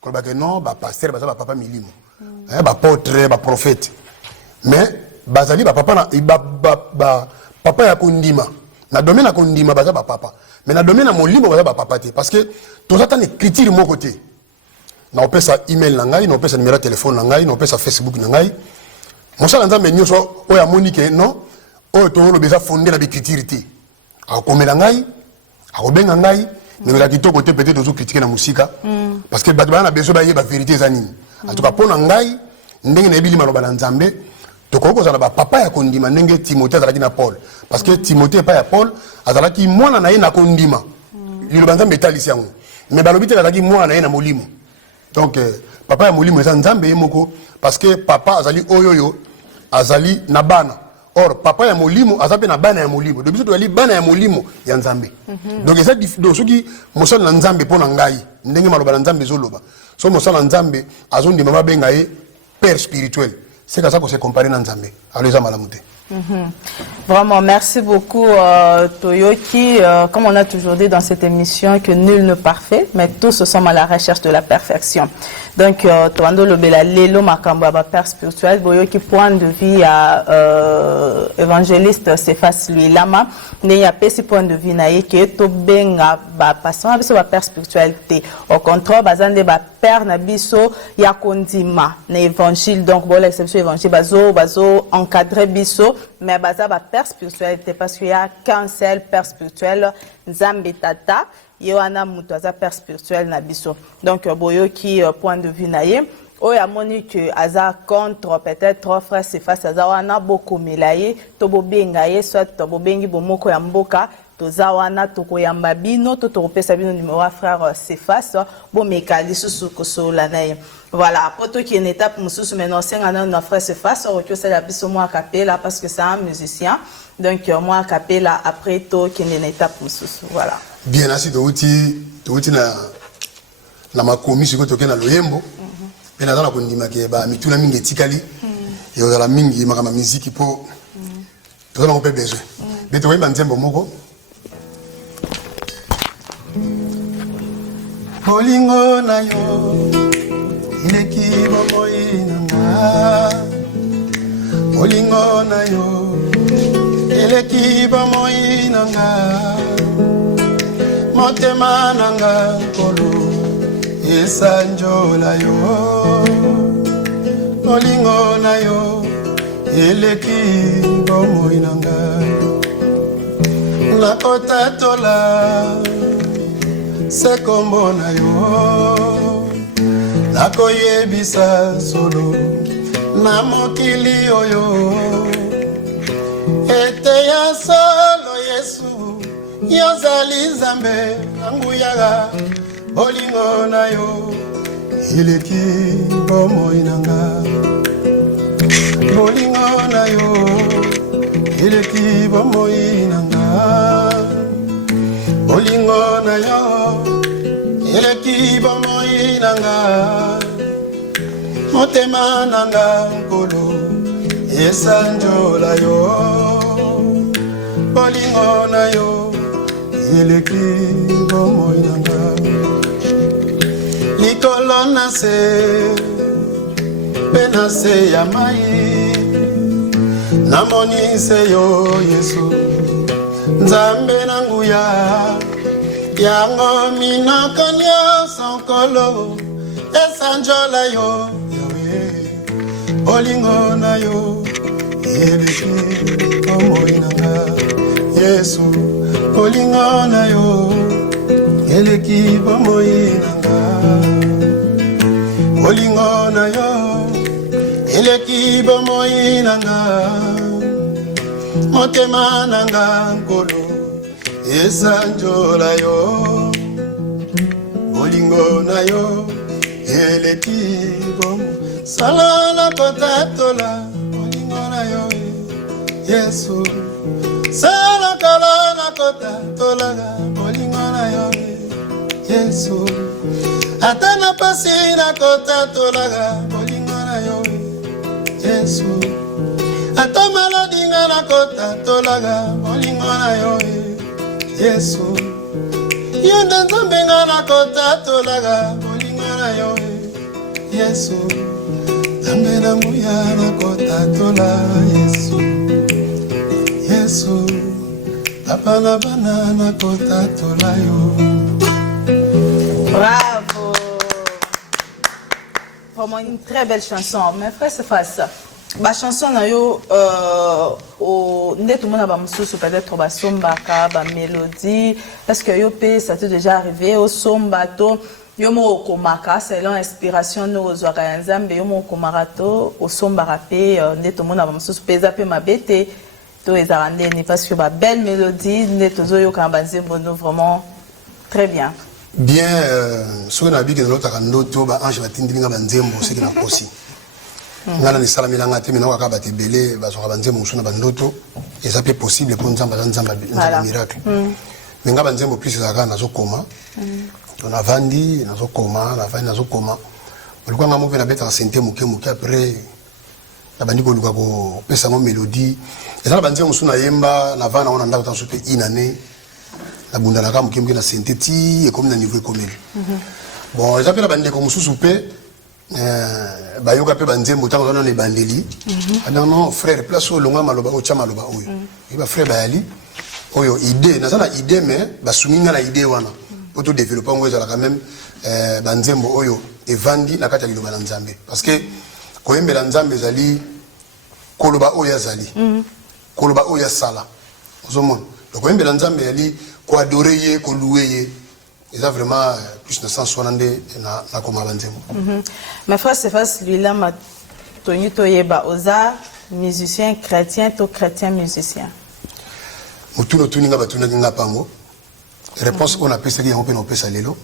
Ko ba ke non, ba pasteur baza ba papa milimo. Ba apôtre, ba prophète. Mais bazali ba papa na ba papa ya kondima. Na domaine ya kondima baza ba papa. Mais na domaine à mon libre baza ba papa te parce que tous attend écriture mon côté. Na on peut ça email na ngai, na on peut ça numéro de téléphone na ngai, na on peut ça Facebook na ngai. Mon sala nzambe nyoso o ya monique non, o to lo beza fondé na écriture te. A komela ngai, a obenga ngai, mais la kitoko te peut-être ozo critiquer na musika parce que ba na besoin ba yeba vérité za nini. En tout cas pona ngai ndenge na ebili maloba na nzambe toko kozala ba papa ya kondima ndenge Timothée azalaki na Paul parce que Timothée pas ya Paul azalaki mwana na ye na kondima lilo banzambe etalisi yango mais balobi te azalaki mwana na ye na molimo donc papa ya molimo eza nzambe ye moko parce que papa azali oyoyo azali na bana or papa ya molimo azape na bana ya molimo donc biso toyali bana ya molimo ya nzambe donc eza do soki mosala na nzambe mpona ngai ndenge maloba na nzambe ezoloba so mosala na nzambe azondima babenga ye père spirituel. C'est comme ça qu'on s'est comparé dans Nzambe. Alors, les Amalamouté. Vraiment, merci beaucoup Toyoki. Comme on a toujours dit dans cette émission que nul n'est parfait, mais tous sommes à la recherche de la perfection. Donc, Toando Lobela Lelo Makamba, père spirituel, Boyoki point de vue à évangéliste Cephas lui Lama, n'y a pas ce point de vue naïe que Tobenga passant avec ce père spiritualité. Au contraire, bazande ba père nabiso yakondima na évangile donc bon l'exception évangile bazo encadrer biso mais baza ba père spiritualité parce qu'il y a qu'un seul père spirituel Nzambe Tata yoana mutu aza père spirituel na biso donc boyoki point de vue naye oya moni que aza contre peut-être frère Cephas aza wana bokomela ye to bobenga ye soit to bobengi bomoko ya mboka tozawana tokoyamba bino to tokopesa bino numéro à frère Cephas bomeka lisusu kosola naye voilà poto qui est une étape mususu maintenant c'est un frère Cephas que c'est la biso moi capella parce que c'est un musicien donc moi capella après to qui est une étape mususu voilà bien ainsi to uti na makomi siko to kena loyembo pe na kondima ke ba mituna mingi etikali yo la mingi makama musique po to na pe besoin mais to yeba nzembo moko bolingo na yo ileki bomoi nanga bolingo na yo ileki bomoi nanga motema nanga nkolo esanjola yo bolingo na yo eleki bomoi nanga nakotatola se kombo na yo nakoyebisa solo na mokili oyo ete ya solo Yesu yozali nzambe anguyaka bolingo na yo eleki bomoi nanga bolingo na yo eleki bomoi nanga bolingo na yo eleki bomoi nanga motema nanga nkolo esanjola yo bolingo na yo eleki bomoi nanga likolo na se mpe na se ya mai namoni se yo Yesu nzambe na nguya yango minoko nyonso nkolo esanjola yo yawe bolingo na yo eleki bomoi nanga Yesu bolingo na yo eleki bomoi nanga bolingo na yo eleki bomoi nanga motema nanga nkolo esanjola yo bolingo na yo eleki bomoi salala kotatola bolingo na yo Yesu sala kalana kotatola bolingo na yo Yesu atana pasina kotatola bolingo na yo Yesu ata maladi nga na kotatola bolingo na yo Yesu yonde nzambe nga na kotatola bolingo na yo Yesu nzambe na nguya na kotatola Yesu Yesu papa na bana na kotatola yo. Bravo. Vraiment une très belle chanson. Mais frère, c'est pas ça. Ma chanson na yo tout le monde a peut-être ba sombaka ba mélodie parce que yo pe ça t'est déjà arrivé au sombato yo mo komaka selon inspiration no zo ka nzambe yo mo komarato au sombara pe tout le monde a pe za pe mabete to ezarande ni parce que ba belle mélodie neto zo yo ka banzembo no vraiment très bien. Bien ce qu'on a vu que l'autre kandoto ba ange batindinga banzembo c'est qu'il a aussi. Ngana ni sala milanga te mina wakaba te belé ba so banzembo musuna bandoto et ça peut possible pour nzamba nzamba miracle. Mais ngaba nzembo plus ça kana zo koma. On a vandi na zo koma na vandi na zo koma. Olikuwa ngamo pe na beta santé muke après na bandi ko luka ko pesa mo mélodie. Et ça banzembo musuna yemba na vana ona ndako tanso pe inane. La bunda la gamme qui me synthétique et comme dans niveau comme bon ils appellent bande comme sous-soupé ba yoka pe banze motako na les bandeli non non frère place au longa maloba o chama maloba oyo il va frère bayali oyo idée na sana idée mais ba suminga la idée wana auto développer ngo ezala quand même banzembo oyo evandi na kati ya liloba na nzambe parce que koyembela nzambe ezali koloba oyo azali koloba oyo sala ozomona donc koyembela nzambe ezali ko adorer ko louer et ça vraiment plus de sens sonande na koma banzembo. Mais frère c'est facile lui là ma toni toyeba oza musicien chrétien to chrétien musicien. Mutuno tuninga batuna ninga pango. Réponse on appelle ça qui on peut no pesa lelo.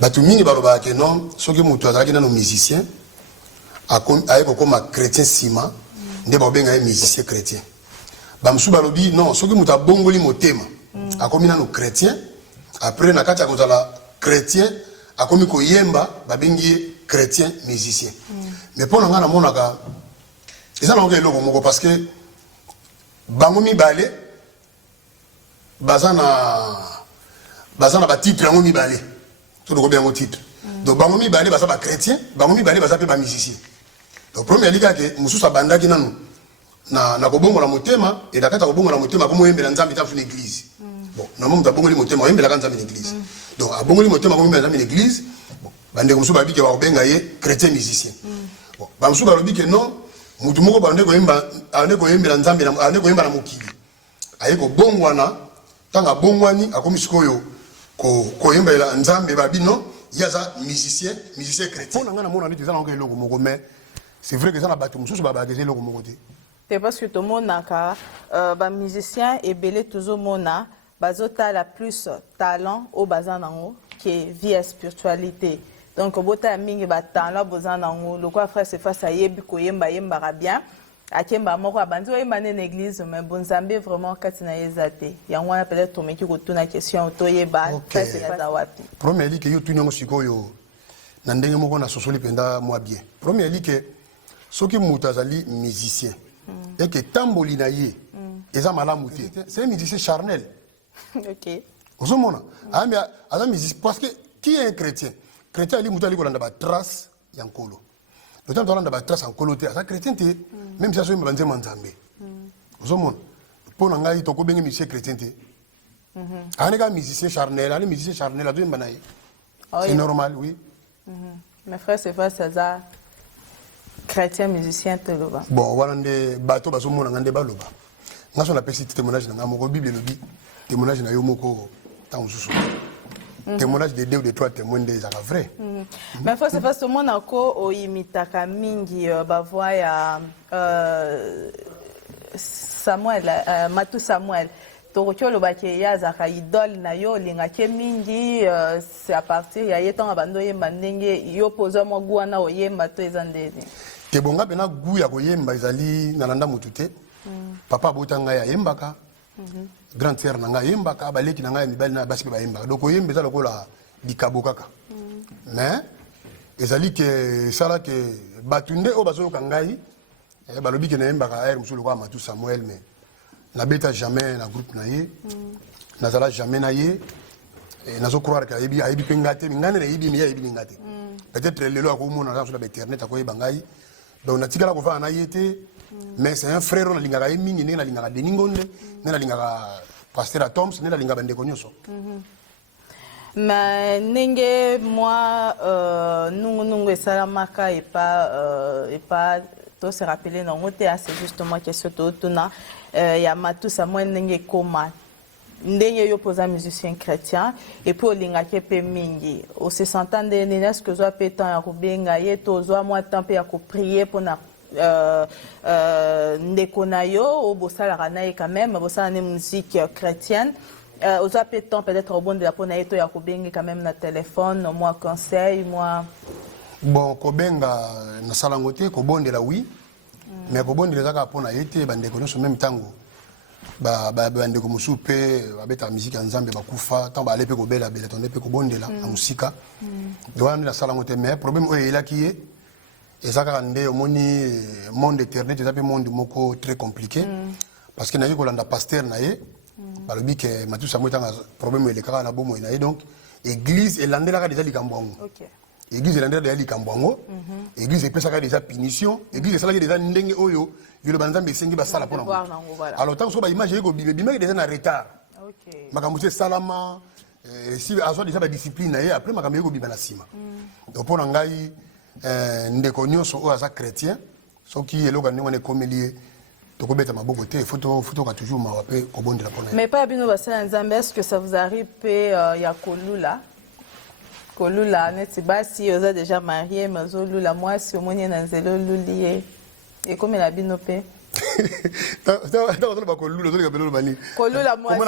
Batu mingi baloba ke non soki mutu azalaki na no musicien ayeko koma chrétien sima nde babenga ye musicien chrétien. Bamsu balobi non soki mutu abongoli motema akomi na no chrétien après na kati akozala chrétien akomi ko yemba babengi chrétien musicien. Mais pour nga na monaka eza na ngelo moko parce que bango mibale bazana ba titre yango mibale tout le bien au titre. Donc bango mibale baza ba chrétien, bango mibale baza pe ba musicien. Donc premier liga que mususu abandaki nanu na kobongo la motema et dakata kobongo la motema comme yembela nzambe ta fune église. Bon, na momu ta bongo li motema yembela kan nzambe l'église. Donc abongo li motema comme yembela nzambe l'église. Bon, bande mususu babi ke ba obenga ye chrétien musicien. Bon, ba mususu balobi ke non, mutu moko bande ko yembela nzambe na ane ko yembela mokili. Aye ko bongwana tanga bongwani akomi sikoyo ko yembela nzambe babi non, yaza musicien chrétien. On a mona ndi za na eloko moko mais c'est vrai que ça na bato mususu ba bageze eloko moko te. C'est parce que tout le monde a un musicien et belé toujours mona bazota la plus talent au bazanango qui est vie et spiritualité. Donc bota mingi ba talent bazanango le quoi frère c'est face à yebi ko yemba yemba bien akemba moko abandi o yemba na église mais bonzambe vraiment katina ezate yango peut-être to meki ko tuna question to yeba frère c'est ça wapi. Premier li que yo tuni ngo sikoyo na ndenge moko na sosoli penda moi bien. Premier li que soki mutazali musicien et que tamboli na ye eza malamu te c'est un musicien charnel. OK. Vous mona amia ala musicien parce que qui est un chrétien ali mutali ko landa ba trace yankolo le temps landa ba trace yankolo te ça chrétien te même si ça so mbanze manzambe vous mona pour na ngai to ko bengi musicien chrétien te aneka musicien charnel ali musicien charnel ado mbana ye c'est normal oui. Mes frères c'est pas ça chrétien musicien te loba. Bon, voilà des bateaux baso mona ngande baloba. Ngaso na pesi témoignage na moko Bible lobi. Témoignage na yo moko tant susu. Témoignage de deux ou de trois témoins des ara vrai. Mais faut c'est parce que mon ako o imitaka mingi ba voix ya Samuel Matu Samuel. Torokyo loba ke ya zaka idole na yo linga ke mingi c'est à partir ya yeton abando yemba ndenge yo poza mo guana o yemba to ezandezi. Te bonga bena gu ya koyemba ezali na landa mutu te. Papa botanga ya yembaka. Grand sœur nanga yembaka baleki nanga ya mibali na basi ba yembaka. Donc oyemba ezala kola likabo kaka. Mais ezali ke sala ke batunde o bazo kangai balobi ke na yembaka er musulu kwa Matu Samuel mais na beta jamais na groupe na ye. Nazala jamais na ye. Et nazo croire que ayebi pengate ngane na yebi mi yebi ngate. Peut-être lelo akomona na sur internet akoyeba ngai. Donc na tikala ko fa na yete mais c'est un frère na lingaka mingi na lingaka Deningonde na lingaka pasteur Toms na lingaka bande konyoso. Mais ninge moi nungu salamaka et pas to se rappeler non ote c'est justement question to tuna ya Matu Samuel ninge koma ndenge yo posa musicien chrétien et pour lingaka pe mingi au se sentande n'est-ce que zo petan ya kubenga ye to zo moi temps pe ya ko prier pour na ndekonayo au bosala na quand même bosala ne musique chrétienne aux appétants peut-être au bon de la ponaito ya kubenga quand même na téléphone moi conseil moi bon kobenga na salangote ko bondela oui mais ko bondela zaka pona yete bande ko so même tango bande ko musupe babeta musique ya nzambe bakufa tant ba lepe ko bela bela tonde pe ko bondela na musika doana na salangote mais problème o ela kiye ezaka nde omoni monde internet ezape monde moko très compliqué parce que na yiko landa pasteur na ye balobi ke Matu Samuel tanga problème elekaka na bomo na ye donc église elandela ka déjà likambwango. OK. Église elandela déjà likambwango. Église epesaka déjà punition, église esalaki déjà ndenge oyo yolo banzambe esengi basala pona. Alors tant so ba image yiko bimaki déjà na retard. OK. Makambo se salama si azwa déjà ba discipline na ye après makambo yiko bima na sima. Donc pona ngai ndeko nyonso o aza chrétien soki eloka ndenge ne komelie tokobeta maboko te faut ka toujours mawape kobondela pona. Mais pas bino basala nzambe, est-ce que ça vous arrive pe ya kolula neti basi oza déjà marié mais ozolula mwasi omoni na nzela olulie ekomela bino pe kolula mwasi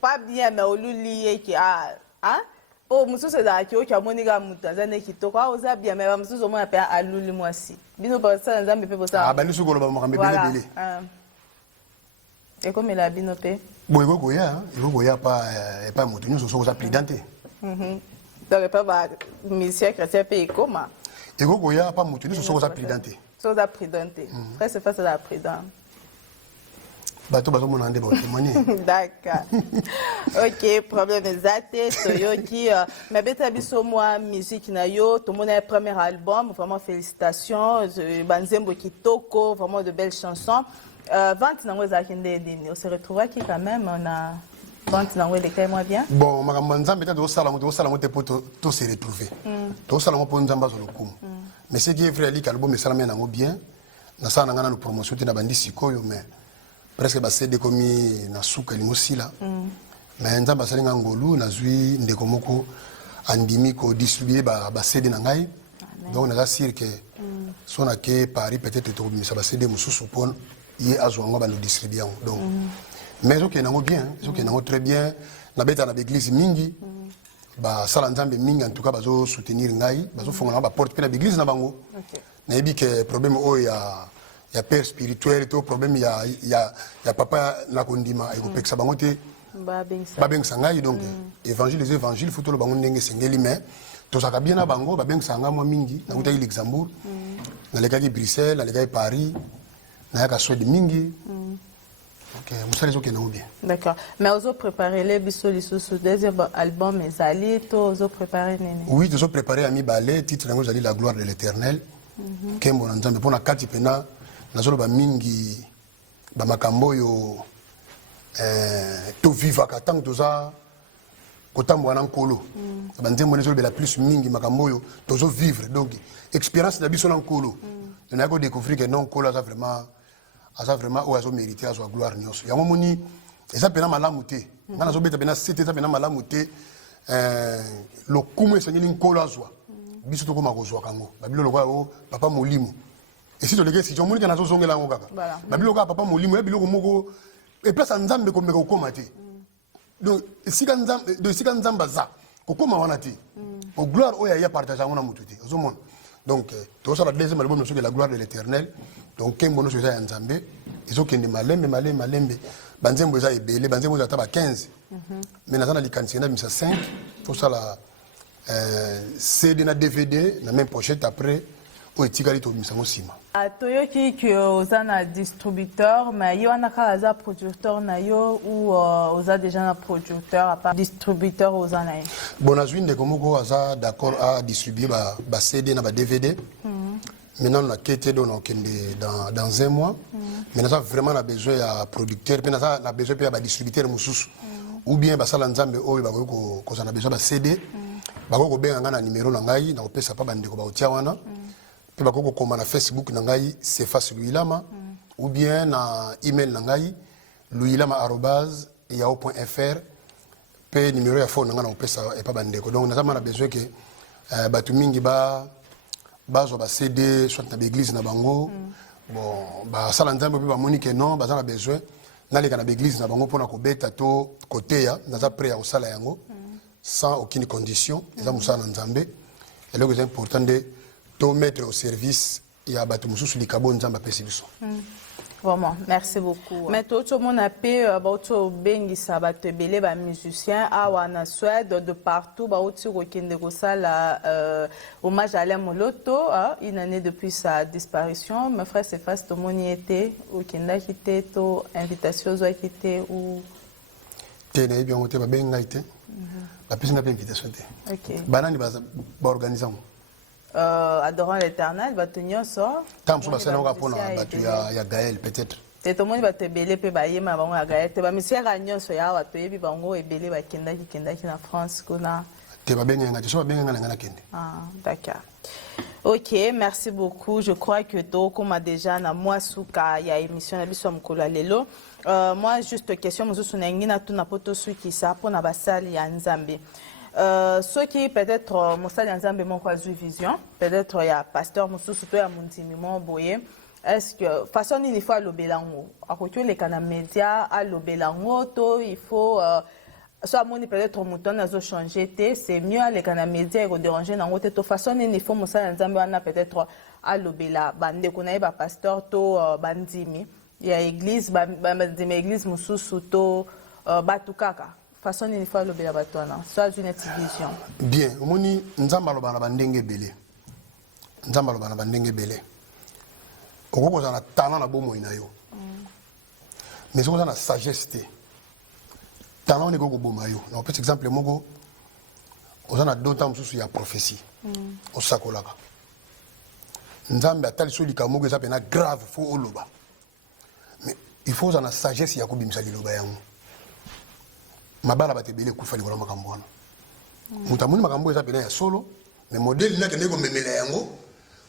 pas bien mais olulie ki oh mususu ezalaki oki amoni kaka mutu aza ne kitoko oza bien mais bamususu omona mpe aluli mwasi bino basala nzambe mpe bosala bandi soki oloba makambo ebelebele ekomela bino mpe bo ekokoya pa moto nyonso soki oza prudent te donc epa bamusicien chrétien mpe ekoma ekokoya pa moto nyonso soki oza prudent te soki oza prudent te presque face aza prudent bato bazomona nde baotémoigner. D'accord. Ok, problème ezate toyoki mais beta biso mwa musique na yo tomona premier album, vraiment félicitations, banzembo kitoko, vraiment de belles chansons. Vente nango ezalaki nde nini? On se retrouvaki quand même on a vente nango elekai moins bien. Bon, makambo nzambe ta tosala ngo te po to se retrouver. Tosala ngo po nzamba zo lokumu. Mais c'est que frère Ali album esala men nango bien. Na sala ngana no promotion te na bandi sikoyo mais presque ba CD komi na suka lingosi là. Mais nzamba asali ngangolu na zui ndeko moko andimi ko distribuer ba CD na ngai. Donc na sûr que sona ke Paris peut-être to mi sa ba CD mususu pon ye azwango ba no distribuer donc mais ok nango bien, ok nango très bien. Na beta na l'église mingi ba sala nzambe mingi en tout cas bazo soutenir ngai, bazo fongola ba porte pe na l'église na bango. OK. Na yebi que problème o ya père spirituel to problème ya papa na kondima e ko peksa bango te ba bengsa ngai donc évangile faut to lo bango ndenge sengeli mais to saka bien na bango ba bengsa nga mo mingi na kutaki Luxembourg na lekaki Bruxelles na lekaki Paris na yaka Suède mingi. Ok, vous allez bien. D'accord. Mais vous avez préparé les bisous sous deuxième album ezali to vous avez préparé nini? Oui, nous avons préparé Ami Balé, titre nango ezali La gloire de l'Éternel. Kembo na nzambe pona kati pena nazolo ba mingi ba makambo yo to viva katang toza kotambo na nkolo. Ba nzembo nezolo bela plus mingi makambo yo tozo vivre donc expérience na biso na nkolo. On a découvrir que non nkolo ça vraiment ou azo mérité azo gloire nyonso. Yango moni eza pena malamu te. Ngana zo beta pena cité eza pena malamu te. Le kumu esengeli nkolo azwa. Biso to koma kozwa kango. Babilo lokwa o papa molimo. Et si to leke si jomoni kana zo zongela ngo kaka. Babilo lokwa papa molimo, babilo moko et place nzambe ko meka kokoma te. Donc sika nzamba za kokoma wana te. Au gloire o ya partager ngo na mutu te. Ozomona. Donc tout ça la deuxième album nous c'est La gloire de l'Éternel. Donc kembo no soza nzambe ezokende malembe banzembo eza ebele banzembo eza taba 15 mais nazana likanisi na misa 5 tout ça la CD na DVD na même pochette après o etikali to misa mosima toyoki que ozana distributeur mais yo wana ka za producteur na yo ou oza déjà un producteur à part distributeur ozana bon azwi ndeko moko aza d'accord à distribuer ba CD na ba DVD. Maintenant, on a quitté dans un mois. Mais on a vraiment besoin de producteurs, on a besoin de distributeurs. Ou bien, on a besoin de CD. On a besoin de numéro, on a besoin de Facebook, c'est facile. Ou bien, on a email, louilama@yahoo.fr. Puis, numéro de phone, on a besoin de donc, on a besoin que Batumingi bazo ba CD soit na l'église na bango bon ba sala nzambe pe ba monique non ba za na besoin na leka na l'église na bango pona ko beta to côté ya na za prêt ya osala yango sans aucune condition eza musala nzambe et le plus important de to mettre au service ya batu mususu likabo nzamba pesi biso. Vraiment, merci beaucoup. Mais tout le monde a payé, tout bengi sabato belé ba musicien à wana Suède de partout, ba aussi rekende ko sala hommage à Alain Moloto, une année depuis sa disparition. Mes frères c'est face tout monde y était au kenda quitté to invitation zo quitté ou tene bien on te ba benga ité. La plus na pas invitation té. OK. Banani ba organiser adorant l'Éternel, va tenir ça. Tant que ça n'a pas pour ya Gaël peut-être. Et tout le monde va te belé pe ba yema ba nga Gaël. Te ba monsieur Ragnon so ya wa to yebi ba ngo e belé ba kenda ki na France kona. Te ba benga ngati so ba benga ngana kende. Ah, d'accord. OK, merci beaucoup. Je crois que to comme a déjà na moi suka ya émission na biso mkola lelo. Moi juste question mozusu na ngina tu na poto suki sa pona basali ya Nzambe. Ceux qui peut-être Moussa Nzambe mon quoi vision peut-être il y a pasteur Moussa surtout ya Mundimi mon boye est-ce que façon il faut lobelango à côté les canaux médias à lobelango to il faut soit moni peut-être mouton a changer c'est mieux les canaux médias et déranger dans autre façon il faut Moussa Nzambe on a peut-être à lobela bande connait ba pasteur to bandimi il y a église bandimi église Moussa surtout batukaka façon il faut le béabatona soit une vision bien omoni nzamba lo bana bandenge belé nzamba lo bana bandenge belé okoko za na talent na bomo ina yo mais c'est la sagesse. Tant on est go bomayo. On peut exemple moko on a d'autres temps sous la prophétie. On sakolaka. Nzambe atali solika moko ça pena grave faut oloba. Mais il faut la sagesse ya ko bimisa liloba yango. Mabala batebele kufa likolo makambo wana. Mutamuni makambo ça pena ya solo, mais modèle na kende ko memela yango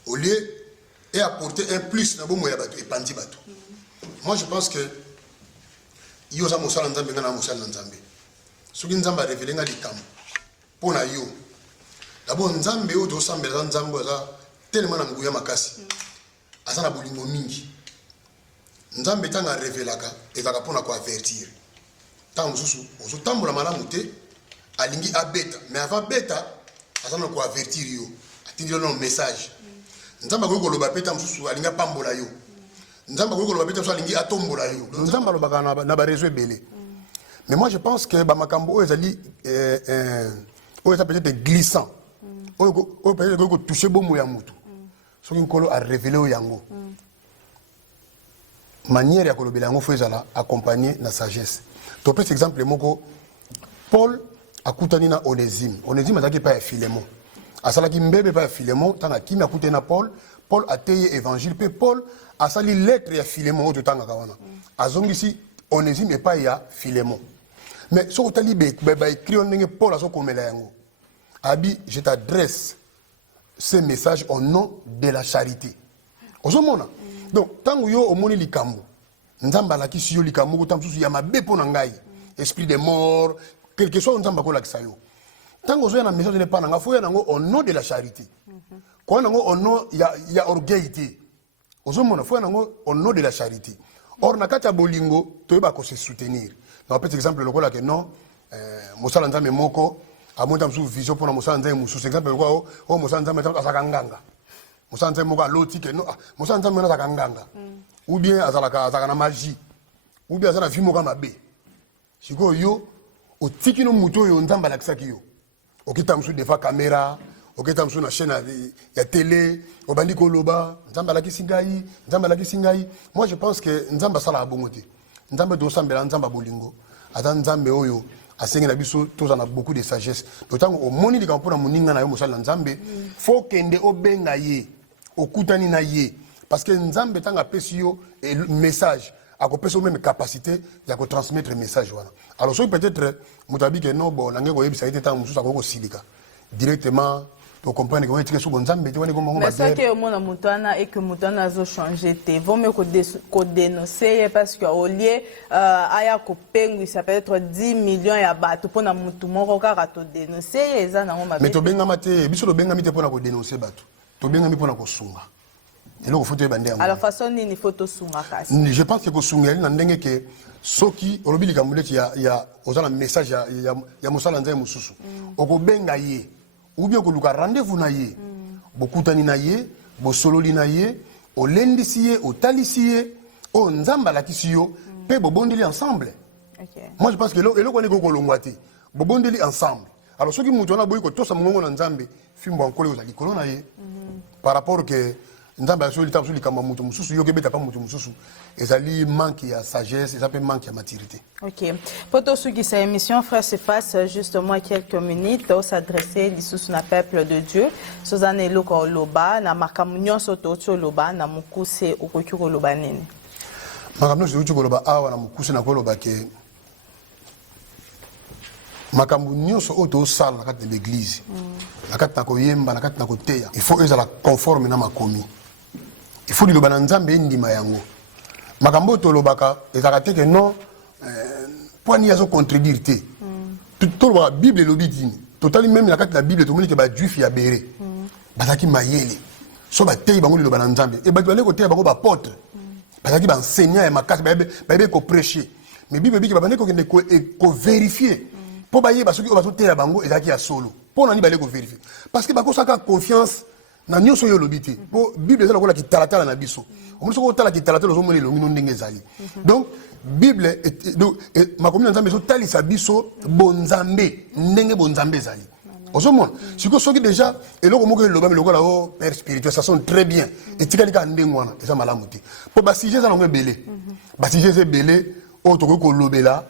au lieu et apporter un plus na bomo ya bato et pandi bato. Moi je pense que yo za mosala nzambe ngana mosala nzambe. Soki nzambe a révélé nga likambo pona yo. D'abord nzambe yo do sambela nzambe za tellement na nguya makasi. Asa na bolingo mingi. Nzambe tanga révélaka ezaka pona ko avertir. Tant mususu ozo tambola malamu te alingi abeta mais avant beta asa na ko avertir yo. Atindi le message. Nzamba ko loba peta mususu alinga pambola yo. Nzamba ko loba peta mususu alingi atombola yo. Nzamba loba na ba réseau belé. Mais moi je pense que ba makambo ezali ça peut être glissant. Peut-être que toucher bomo ya mutu. Soki nkolo a révélé au yango. Manière ya kolobela yango faut ezala accompagner na sagesse. To peut exemple moko Paul akutani na Onésime. Onésime azaki pa ya Philémon. Asalaki mbebe pa ya Philémon, tanga kimi akutani na Paul. Paul a teye évangile pe Paul asali lettre ya Philémon oto tanga kawana. Azongisi Onésime et pas ya Philémon. Mais ce que tu as écrit, Paul a dit Abi, je t'adresse ce message au nom de la charité. Donc, tant que vous avez dit que Nzamba la kisi yo likamu tant que ya mabe pona ngai esprit de mort quelque chose Nzamba ko la kisayo. Tant que vous avez un message ne pas nanga faut yango au nom de la charité. Ko nango au nom ya orgueillité. Ozomona faut yango au nom de la charité. Or na kati ya bolingo toyeba ko se soutenir. Par exemple, le rôle que non, Moussa Nzambe moko, à mon temps sous vision pour Moussa Nzambe sous exemple le rôle oh Moussa Nzambe est à Sakanganga. Moussa Nzambe moko à l'autre que non, Moussa Nzambe est à Sakanganga. Ou bien à Sakana magie, ou bien à Sakana film mabe. Siko yo, au tiki no muto yo Nzambe la kisaki yo. Au kitam sous des fois caméra, au kitam sous na chaîne ya télé, au bandi koloba, Nzambe la kisingai, Nzambe la kisingai. Moi je pense que Nzambe sala abongote. Nzambe do sambela nzamba bolingo ata nzambe oyo asengi na biso tozana beaucoup de sagesse totango o moni likambo pona moninga na yo mosala nzambe faut kende obenga ye okutani na ye parce que nzambe tanga pesi yo message akopesa même capacité ya ko transmettre message wana alors so peut-être mutabi que non bon nange ko yebisa ite tango mususa ko silika directement pour comprendre comment est-ce que bon nzambe te wani ko mongo mais ça que au mona mutana et que mutana zo changer te vaut mieux ko dénoncer parce que au lieu aya ko pengu ça peut être 10 millions ya bato pona mutu moko kaka to dénoncer eza na ngoma mais to benga mate biso lo benga mite pona ko dénoncer bato to benga mi pona ko sunga eloko faut te bande alors façon nini photo sunga kasi je pense que ko sunga na ndenge ke soki olobi likamuleti ya ozala message ya musala nzai mususu oko benga ye ou bien koluka rendez-vous na ye bokutani na ye bosololi na ye olendisi ye otalisi ye o nzamba la kisi yo pe bobondeli ensemble. Moi je pense que eloko ne ko kolongwa te bobondeli ensemble. Alors soki mutu na boyi ko tosa mongo na nzambe fimbo ankole ozali kolona ye par rapport que nzamba so litabu likamba mutu mususu yo kebeta pa mutu mususu ezali manque ya sagesse ça peut manque ya maturité. OK. Pour tout ce qui cette émission frère se fasse justement quelques minutes au s'adresser lisusu na peuple de Dieu sozane loko loba na makamunyo soto loba na mukuse okoki loba nini. Makamno soto loba awa na mukuse na koloba ke makambo nyonso oto sala na kati de l'église na kati na koyemba na kati na koteya il faut ezala conforme na makomi il faut liloba na nzambe ndima yango makambo to lobaka ezaka te que non poani yazo contredire te tout la bible lobi dini totali même na kati na bible to moni ke ba juif ya bere bazaki mayele so ba teyi bango liloba na nzambe e ba to ko teya bango ba apôtre bazaki ba enseignant ya makasi ba ko prêcher mais bible biki ba bande ko vérifier pour bailler parce que on va sauter la bango et là qui a solo pour n'ani baler ko vérifier parce que bako saka confiance na nyoso yo lobité pour bible ça la ki talata na biso on se ko tala ki talata lo moni lo ngino ndenge zali donc bible donc ma commune nzambe so tali sa biso bonzambe ndenge bonzambe zali ozomona siko soki déjà eloko moko loba me lokola o père spirituel ça sonne très bien et tikali ka ndengwana eza malamu te pour ba sujet za longo belé ba sujet ze belé oyo ko lobela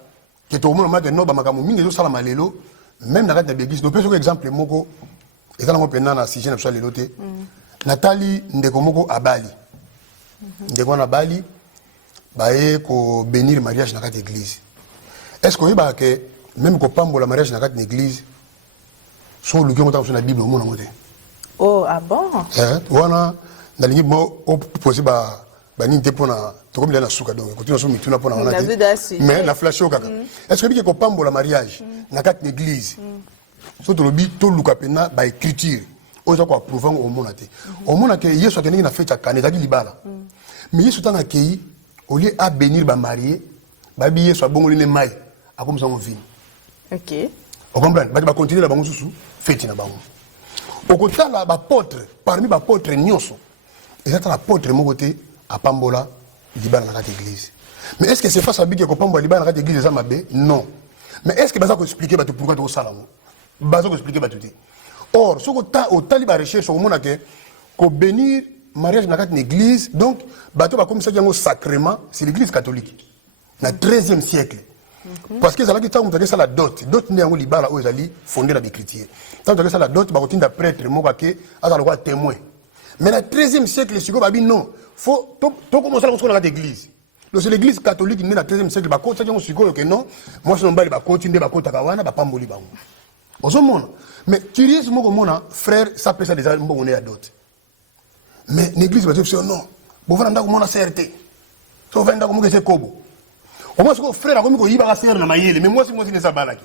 ke to mona mate no ba makambo mingi zo sala malelo même na kati na l'église. Donc peut exemple moko ezala ngo pena na sujet na biso lelo te. Natali ndeko moko abali. Ndeko na bali bae ko bénir mariage na kati église. Est-ce que ba que même ko pambola mariage na kati église so luki ngo ta na Bible mo na ngote. Oh, ah bon? Wana na lingi mo opposé ba bani te pona to comme la souka donc continue so mituna pona wana mais la flash au kaka. Est-ce que bi ko pambola mariage na kati église so to lobi to luka pena ba écriture oza ko approuver au monate au monate yeso keningi na fête ya kaneza ki libala mais yeso tanga kei au lieu à bénir ba marié ba bi yeso abongoli ne mai akomi sango vini. OK. On comprend ba continuer la bango susu fête na bango. Au côté là ba apôtre parmi ba apôtre nyonso ezata la apôtre mo côté à pambola libala na kati église. Mais est-ce que c'est face à big ko pambola libala na kati église za mabe? Non. Mais est-ce que baza ko expliquer ba pourquoi to sala ngo? Baza ko expliquer ba tout. Or, ce que au taliba recherche au monde que bénir mariage dans une église, donc bateau va comme ça un sacrement, c'est l'église catholique. Dans le 13e siècle. Parce que ça là ça la dot, dot né en libala où ils fondé la chrétien. Tant que ça la dot, ba kotinda prêtre mo ka ke asa le témoin. Mais dans le 13e siècle, si babi non, faut to commencer à la église. Donc c'est l'église catholique né dans le 13e siècle, ba ko ça que non, moi je n'embali ba continuer ba kota kawana ba pamboli bango. Ozomona. Mais curieux moko mona frère ça peut ça déjà mbongo ne adot. Mais l'église va dire non. Bo vanda ko mona CRT. So vanda ko mo ke kobo. Au moins ce frère a comme ko yiba ka CR na mayele mais moi c'est ne ça balaki.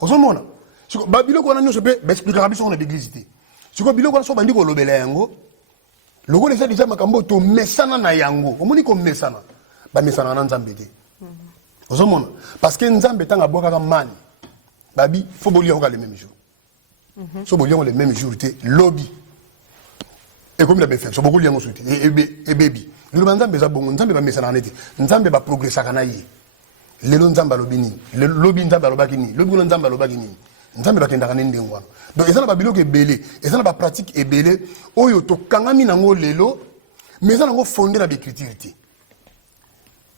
Ozomona. Siko babilo ko na nyo sepe ba expliquer biso na l'église té. Siko bilo ko so bandi ko lobela yango. Loko les déjà makambo to mesana na yango. Omoni ko mesana. Ba mesana na nzambe té. Ozomona. Parce que nzambe tanga boka ka mani. Babi faut bolir le même jour. So bolir le même jour té lobby. Et comme il a bien fait, so beaucoup liens ensuite et baby. Le nzambe za bongo nzambe ba mesana neti. Nzambe ba progresser kana yi. Lelo nzambe lobini. Le lobby nzambe lobaki ni. Lobby nzambe lobaki ni. Nzambe ba tenda kana ndengwa. Donc ezana ba biloko ebele, ezana ba pratique ebele oyo to kangami nango lelo, mais ezana ngo fonder la écriture té.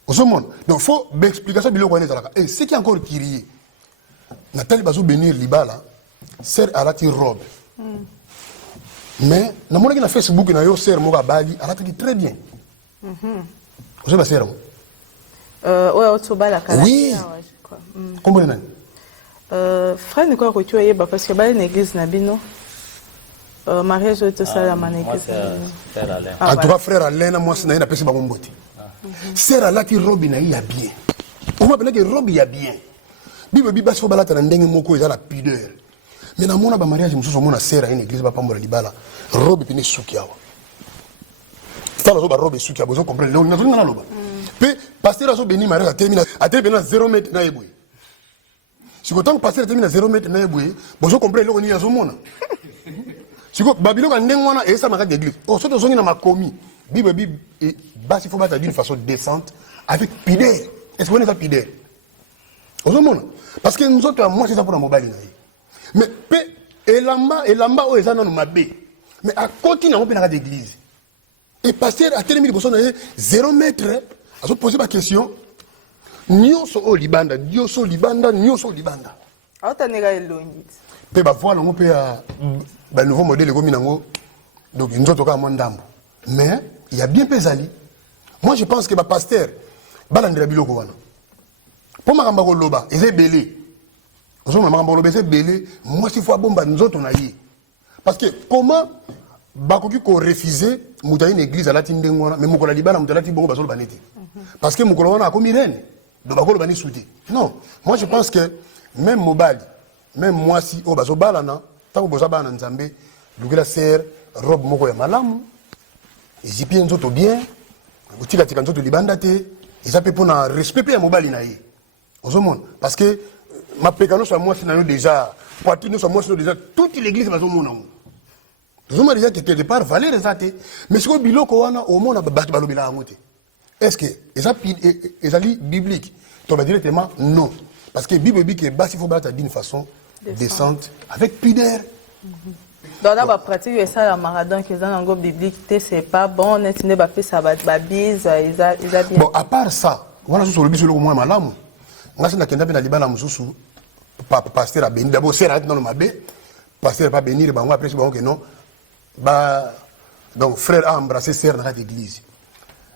Osomon. Donc faut explication biloko wana ezalaka. Et ce qui est encore pire. Nathalie bazo bénir libala sœur alati robe mais na mona na Facebook na yo sœur moka bali alati très bien vous avez sœur ouais otobala kala oui comment nani frère ni quoi que tu ayeba parce que bali l'église na bino mariage to sala manéglise en tout cas frère Alain moi c'est na pesi ba momboti sœur alati robe na ya bien on m'appelle que robe ya bien Bible basi faut balata na ndenge moko eza la pudeur. Mais na mona ba mariage mususu mona sera une église ba pambola libala. Robe pene suki awa. Fala zo ba robe suki awa, vous comprenez. Na zo na loba. Pe pasteur zo béni mariage a terminé 0 mètre na yebwe. Si autant pasteur termine 0 mètre na yebwe, vous comprenez lo ni ya zo mona. Si ko babilo ka ndenge wana esa maka d'église. Oh soto zongi na makomi. Bible basi faut battre d'une façon décente avec pudeur. Est-ce que vous êtes pudeur? Parce que nous autres, moi, c'est ça pour la mobile. Mais, elamba, oh, ça, non, mabé. Mais à côté, on peut dans l'église. Et pasteur, à tel minute, 0 mètre, à se poser ma question. Nyoso au Libanda, Nyoso Libanda. Ah, t'as négé l'onit. Pe ba voilà, on peut un nouveau modèle comme Minango. Donc, nous autres, on a un mais, il y a bien pesali. Moi, je pense que ma pasteur, balandra biloko wana. Pour ma gamba loba, c'est belé. Nous sommes ma gamba loba, c'est belé. Moi, s'il faut bomba, nous autres on a eu. Parce que comment bakoki ko refuser muta une église à la tindengona, mais mukola libana muta la tibongo basolo banete. Parce que mukola wana comme irène, donc bakolo bani soudé. Non, moi je pense que même mobali, même moi si o baso balana, tant que boza bana nzambe, lugela ser robe moko ya malamu, ezipie nzoto bien, utika tika nzoto libanda te, ezape pona respect pe ya mobali na ye. Parce que ma pécano soit moi c'est déjà poitrine soit moi c'est déjà toute l'église va zomo nango. Zomo déjà quelque part valeur ezate mais ce que biloko wana au monde ba balobela ngote. Est-ce que ezali biblique? Tu vas directement non parce que Bible dit que basi faut battre d'une façon décente avec pudeur. Donc là, pratique ça la marathon qui est dans le biblique, c'est pas bon. On est pas fait ça, bise, ils a bien. Bon, à part ça. wana susu olobi solo mwa malamu ngasi na kenda pe na libala mususu pasteur a béni d'abord c'est arrête dans le mabé pasteur pas bénir bango après bango que non ba donc frère a embrassé sœur dans l'église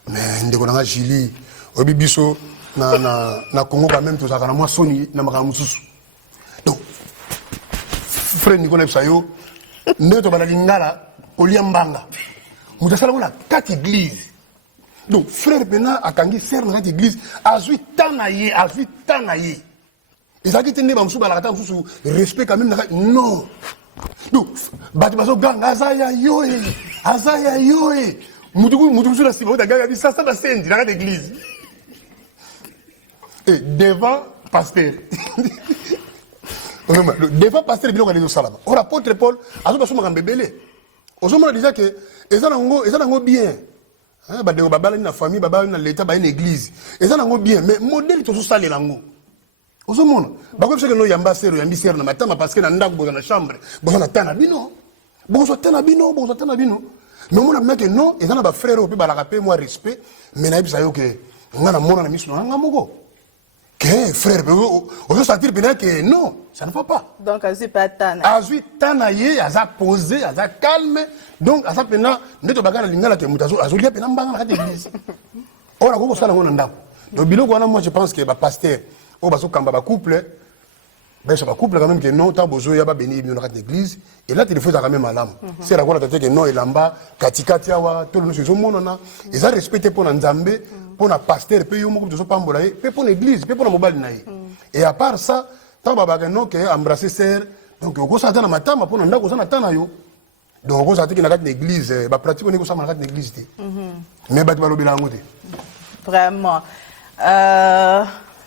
mais ndeko na Julie obi biso na Congo quand même tout ça kana moi soni na makana mususu donc frère Nicolas Sayo ndeto bala lingala oliambanga mutasala wala kati église. Donc, frère Bena a kangi sœur dans cette église, a zui tanaye. Et ça qui tenait bamsou balakata sous respect quand même non. Donc, batibaso gang azaya yoé. Mutuku sur la cible de ça va scène dans l'église. Et devant pasteur. Devant pasteur bilo kali salama. Or apôtre Paul azoba soma kambebele. Ozoma disait que ezanango bien. Badeko babala na famille babala na l'état ba une église eza nango bien mais modèle to sala lango ozomona bako pese que no yamba sero yambi sero na matama parce que na ndako boza na chambre boza na tana bino mais mona meke non eza na ba frère opi balaka pe moi respect mais na bisa yo que ngana mona na miso nga moko que frère ozo sentir bien que non ça ne va pas donc azui tana ye aza posé aza calme donc aza pena ndeto bagana lingala te mutazo azolia pena mbanga na église ora koko sala ngona ndako donc biloko wana moi je pense que ba pasteur o baso kamba ba couple quand même que non ta bozo ya ba béni bien na église et là il faut ça quand même malam c'est la quoi tete que non elamba katikati awa to le nous mona na eza respecter pour nzambe pour na pasteur pe yo moko to so pambola e pe pour l'église pe pour na mobali na ye et à part ça ta baba que non que embrasser sœur donc ko sa tana matama pour na ndako sa na tana yo donc ko sa tiki na kati l'église ba pratique on ko sa na kati l'église te mais ba balobela ngote vraiment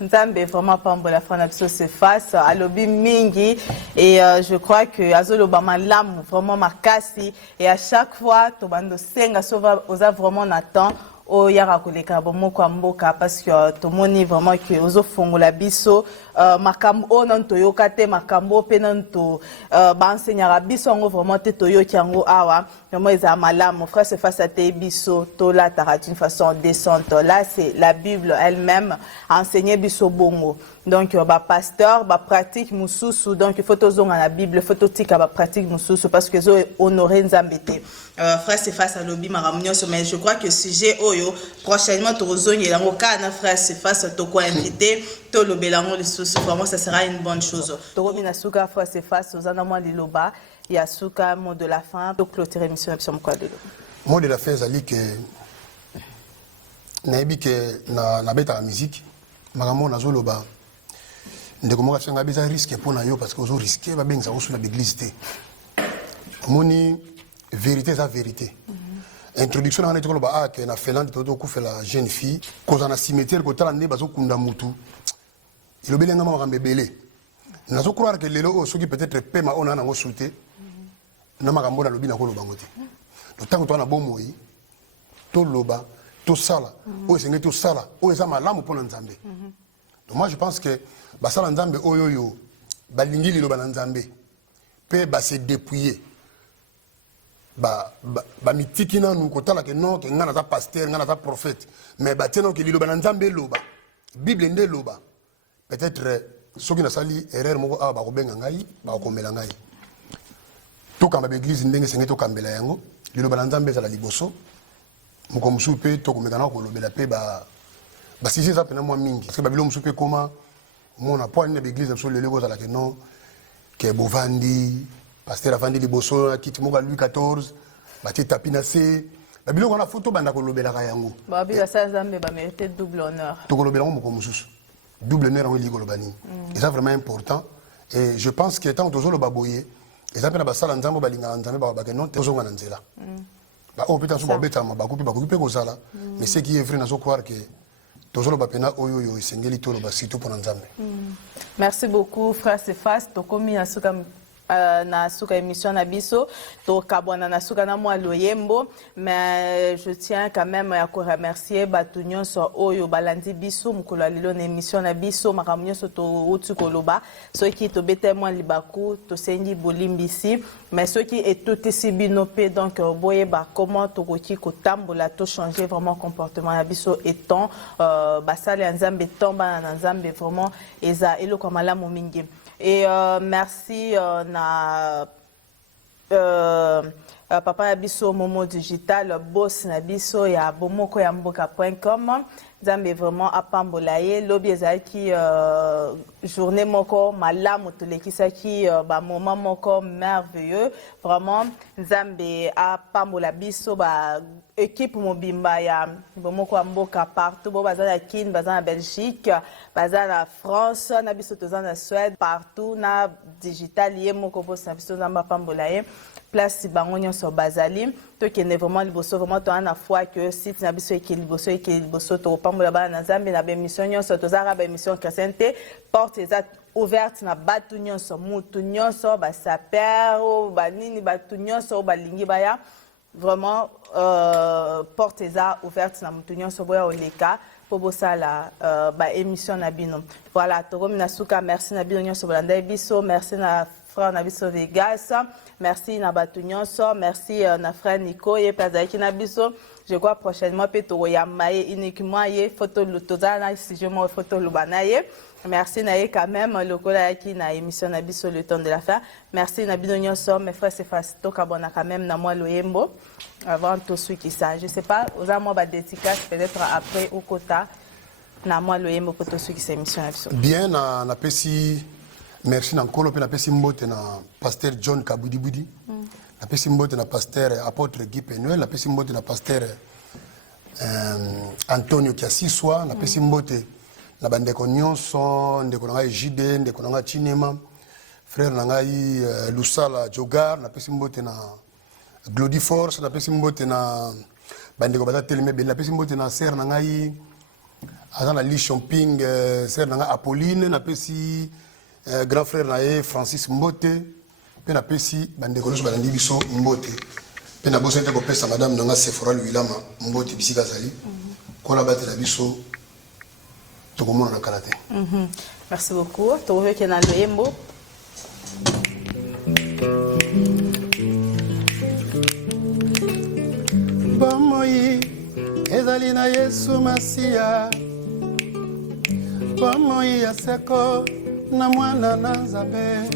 Nzambe vraiment pambola fana biso se face à lobby mingi et je crois que azoloba malamu vraiment makasi et à chaque fois to bando senga sova oza vraiment nathan o yara koleka bomoko mboka parce que to moni vraiment que ozo fongola biso makambo onan to yokate makambo penanto ba enseignera biso ngo vraiment te to yokiango awa vraiment eza malamu frère se face à te biso to la tara d'une façon décente là c'est la Bible elle-même enseigner biso bongo donc ba pasteur ba pratique mususu donc il faut tozonga la Bible faut totika ba pratique mususu parce que zo honorer nzambete frère c'est face à lobby maramunyo mais je crois que sujet oyo prochainement tozongi lango kana frère c'est face to ko invité to lobelango les sous vraiment ça sera une bonne chose to mina suka frère c'est face aux anamwa liloba ya suka mot de la fin to clôturer émission sur quoi de mot de la fin zali que naibi que na beta la musique makambo nazoloba ndeko moka tsenga beza risque pour na yo parce que ozo risquer ba benza osu na l'église te moni vérité sa vérité introduction na netolo ba que na Finlande to ko fait la jeune fille cause na cimetière ko tala ne bazo kunda mutu il obelenga ma kambebele nazo croire que lelo soki peut-être pema ona na ngosuté na makambo na lobi na ko loba ngote donc tant que toi na bomoi to loba to sala o esenge to sala o eza malamu pona nzambe donc moi je pense que basala nzambe oyo yo balingi liloba na nzambe pe ba se dépouiller ba mitiki na nous kotala que non que ngana ta pasteur ngana ta prophète mais ba teno que liloba na nzambe loba bible nde loba peut-être soki na sali erreur moko a ba ko benga ngai ba ko mela ngai to kamba église ndenge senge to kambela yango liloba na nzambe za la liboso moko musu pe to ko mekana ko lobela pe ba sisi za pena mwa mingi parce que babilo musu pe koma mona point na église so lelo ko za la que non que bovandi pasteur avandi liboso kiti moka Louis XIV bati tapina se babilo kona photo banda ko lobela ka yango babila sa nzambe ba mériter double honneur to ko lobela moko mususu double honneur en ligo lobani et ça vraiment important et je pense que tant tozo lo baboye et ça pena basala nzambo balinga nzambe ba que non tozo ngana nzela ba o peta so ba beta ma ba kupi ko sala mais ce qui est vrai na so croire que tozo lo bapena oyo yo esengeli to lo ba sito pona nzambe. Merci beaucoup frère Cephas to komi asuka na suka émission na biso to kabwana na suka na mwa loyembo, mais je tiens quand même à remercier batu nyonso oyo balandi biso mukolo lelo na émission na biso makambo nyonso to utu koloba soki to bete mwa libaku to sengi bolimbisi mais soki etotisi bino pe donc boye ba comment to koki kotambola to changer vraiment comportement na biso étant basale nzambe tomba na nzambe vraiment eza eloko malamu mingi. Et merci papa Nabiso Momo Digital, boss Nabiso ya bomoko ya mboka.com. Zambe vraiment apambolaye lobi ezaki journée moko malamu tolekisa ki ba moment moko merveilleux vraiment Zambe apambola biso ba équipe mobimba ya bomoko ya mboka partout bo baza na Kin baza na Belgique baza na France na biso toza na Suède partout na digital ye moko boss na biso Zamba apambolaye place bango nyonso bazali to kende vraiment liboso vraiment to ana foi que site na biso ekiliboso to pambola bana na Nzambe na bémission nyonso to zara ba émission chrétienté porte eza ouverte na batu nyonso mutu nyonso ba saper o ba nini batu nyonso ba lingi baya vraiment porte eza ouverte na mutu nyonso boya oleka po bosala ba émission na bino voilà to komi na suka merci na bino nyonso bolanda biso merci na frère Nabiso Vegas, merci na batu nyonso, merci na frère Nico et Pazaki Nabiso. Je crois prochainement peut-être ya maye uniquement ye photo lutozana si je me photo lubanaye. Merci na quand même le kola qui na émission Nabiso le temps de la fin. Merci na bino nyonso mes frères c'est facile to kabona quand même na moi loyembo avant tout ce qui ça. Je sais pas, aux moi ba dédicace peut-être après au quota na moi loyembo pour tout ce qui c'est émission Nabiso. Bien na pesi merci na nkolo pe na pesi mbote na pasteur John Kabudi na pesi mbote na pasteur apôtre Guy Penuel na pesi mbote na pasteur Antonio Kiasiswa na pesi mbote na bandeko nyonso ndeko na ngai JD ndeko na ngai Chinema frère na ngai Lusala Jogar na pesi mbote na Glody Force na pesi mbote na bandeko bata teleme ben na pesi mbote na sœur na ngai azana li shopping sœur na ngai Apolline na pesi grand frère nae Francis Mbote pe na pesi bandeko nyonso balandi biso Mbote pe na boso te ko pesa madame nanga Sephora Luilama Mbote bisika zali kola batela biso to komona na karaté. Merci beaucoup. To veut que na loyembo. Bomoi ezali na Yesu Masia bomoi ya seko na mwana na Nzambe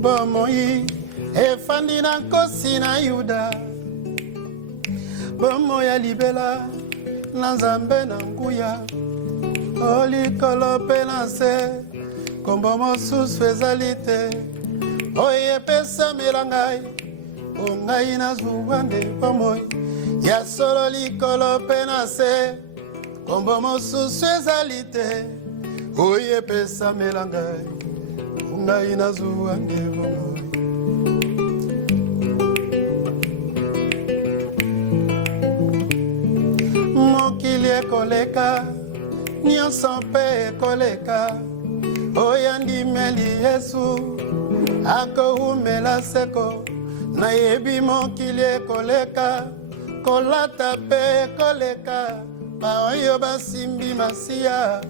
bomoi efandi na nkosi na Yuda bomoi ya libela na Nzambe na nguya olikolo pe na se kombo mosusu ezali te oyo epesamela ngai ongai nazwa nde bomoi ya solo likolo pe na se kombo mosusu ezali te oye pesa melanga ngai nazwa nde bomoi mokili ekoleka nyonso mpe ekoleka oyo ndimeli Yesu akoumela seko nayebi mokili ekoleka kolata mpe ekoleka baoyo basimbi masiya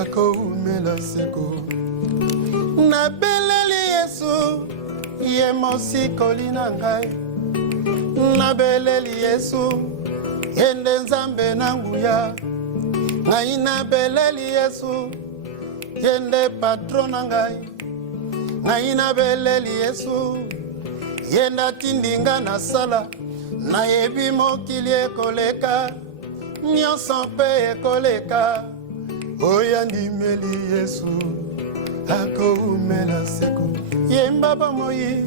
akoumela seko nabeleli Yesu ye mosikoli na ngai nabeleli Yesu yende Nzambe na nguya ngai nabeleli Yesu yende patron na ngai ngai nabeleli Yesu yenda tindinga na sala nayebi mokili ekoleka nyonso mpe ekoleka oyo ndimeli Yesu akoumela seko yemba bomoi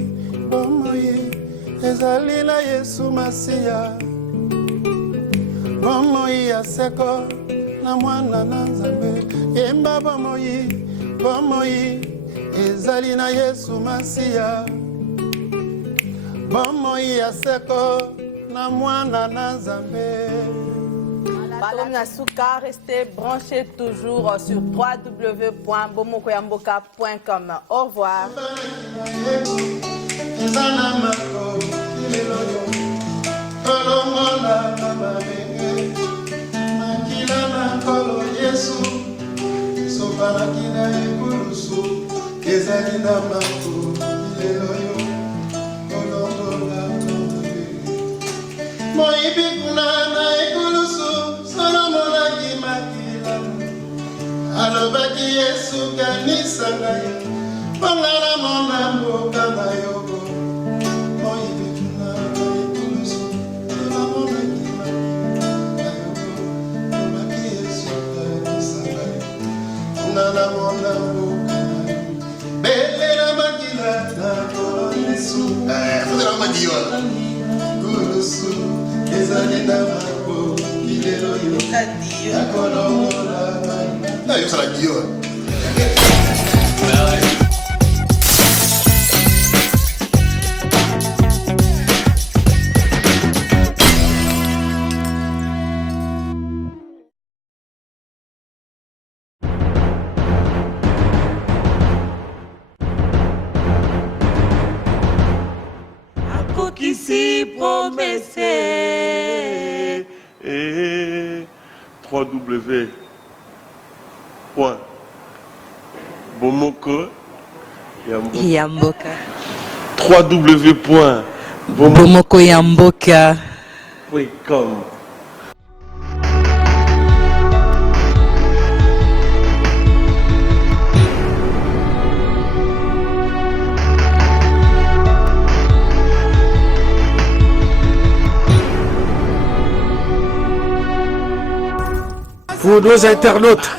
ezali na Yesu Masia bomoi ya seko na mwana na Nzambe yemba bomoi ezali na Yesu Masia bomoi ya seko na mwana na Nzambe. Restez branchés toujours sur www.bomokoyamboka.com. Au revoir. alobaki Yesu kanisa ngai pongana mona mboka na yoko moyibi kuna ekulusu mona kima na yoko alobaki Yesu kanisa ngai pongana mona mboka na yoko belela makila na kolo Yesu fudela madiwa kulusu ezali na mako kilelo yo akolongola não, eu será que eu? Akokisi promesse. 3W. Bomoko Yamboka. www.bomokoyamboka.com. Pour nos internautes,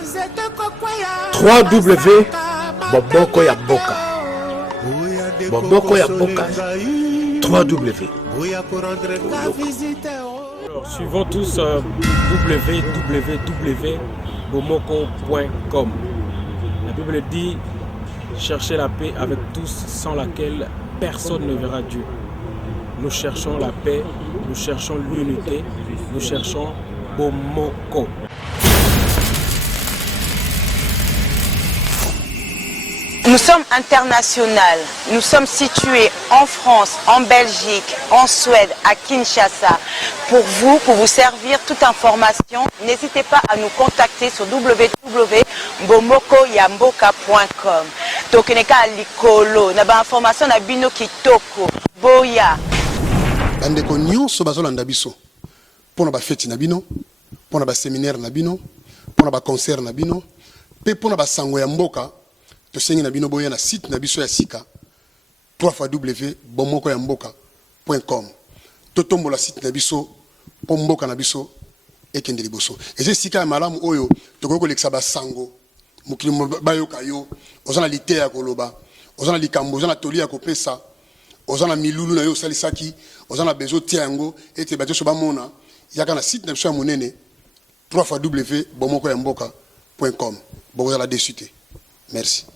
www.bomokoyamboka. Bomboko Yamboka. 3W. Alors, suivons tous www.bomoko.com. La Bible dit cherchez la paix avec tous, sans laquelle personne ne verra Dieu. Nous cherchons la paix, nous cherchons l'unité, nous cherchons Bomoko. Nous sommes internationaux. Nous sommes situés en France, en Belgique, en Suède, à Kinshasa. Pour vous servir toute information, n'hésitez pas à nous contacter sur www.bomokoyamboka.com. Tokeneka likolo, na ba information na bino kitoko. Boya. Bandeko nyonso bazolanda biso. Pona ba fête na bino, pona ba séminaire na bino, pona ba concert na bino, pe pona ba sango ya mboka. Tosengi na bino boya na site na biso ya sika www.bomokoyamboka.com. Totombola site na biso po mboka na biso ekende liboso. Eze sika ya malamu oyo tokoki kolekisa basango mokili bayoka yo, oza na lite ya koloba, oza na likambo, oza na toli ya kopesa, oza na milulu na yo osalisaki, oza na bezo tia yango ete bato so bamona yaka na site na biso ya monene www.bomokoyamboka.com. Bokozala dessus te. Merci.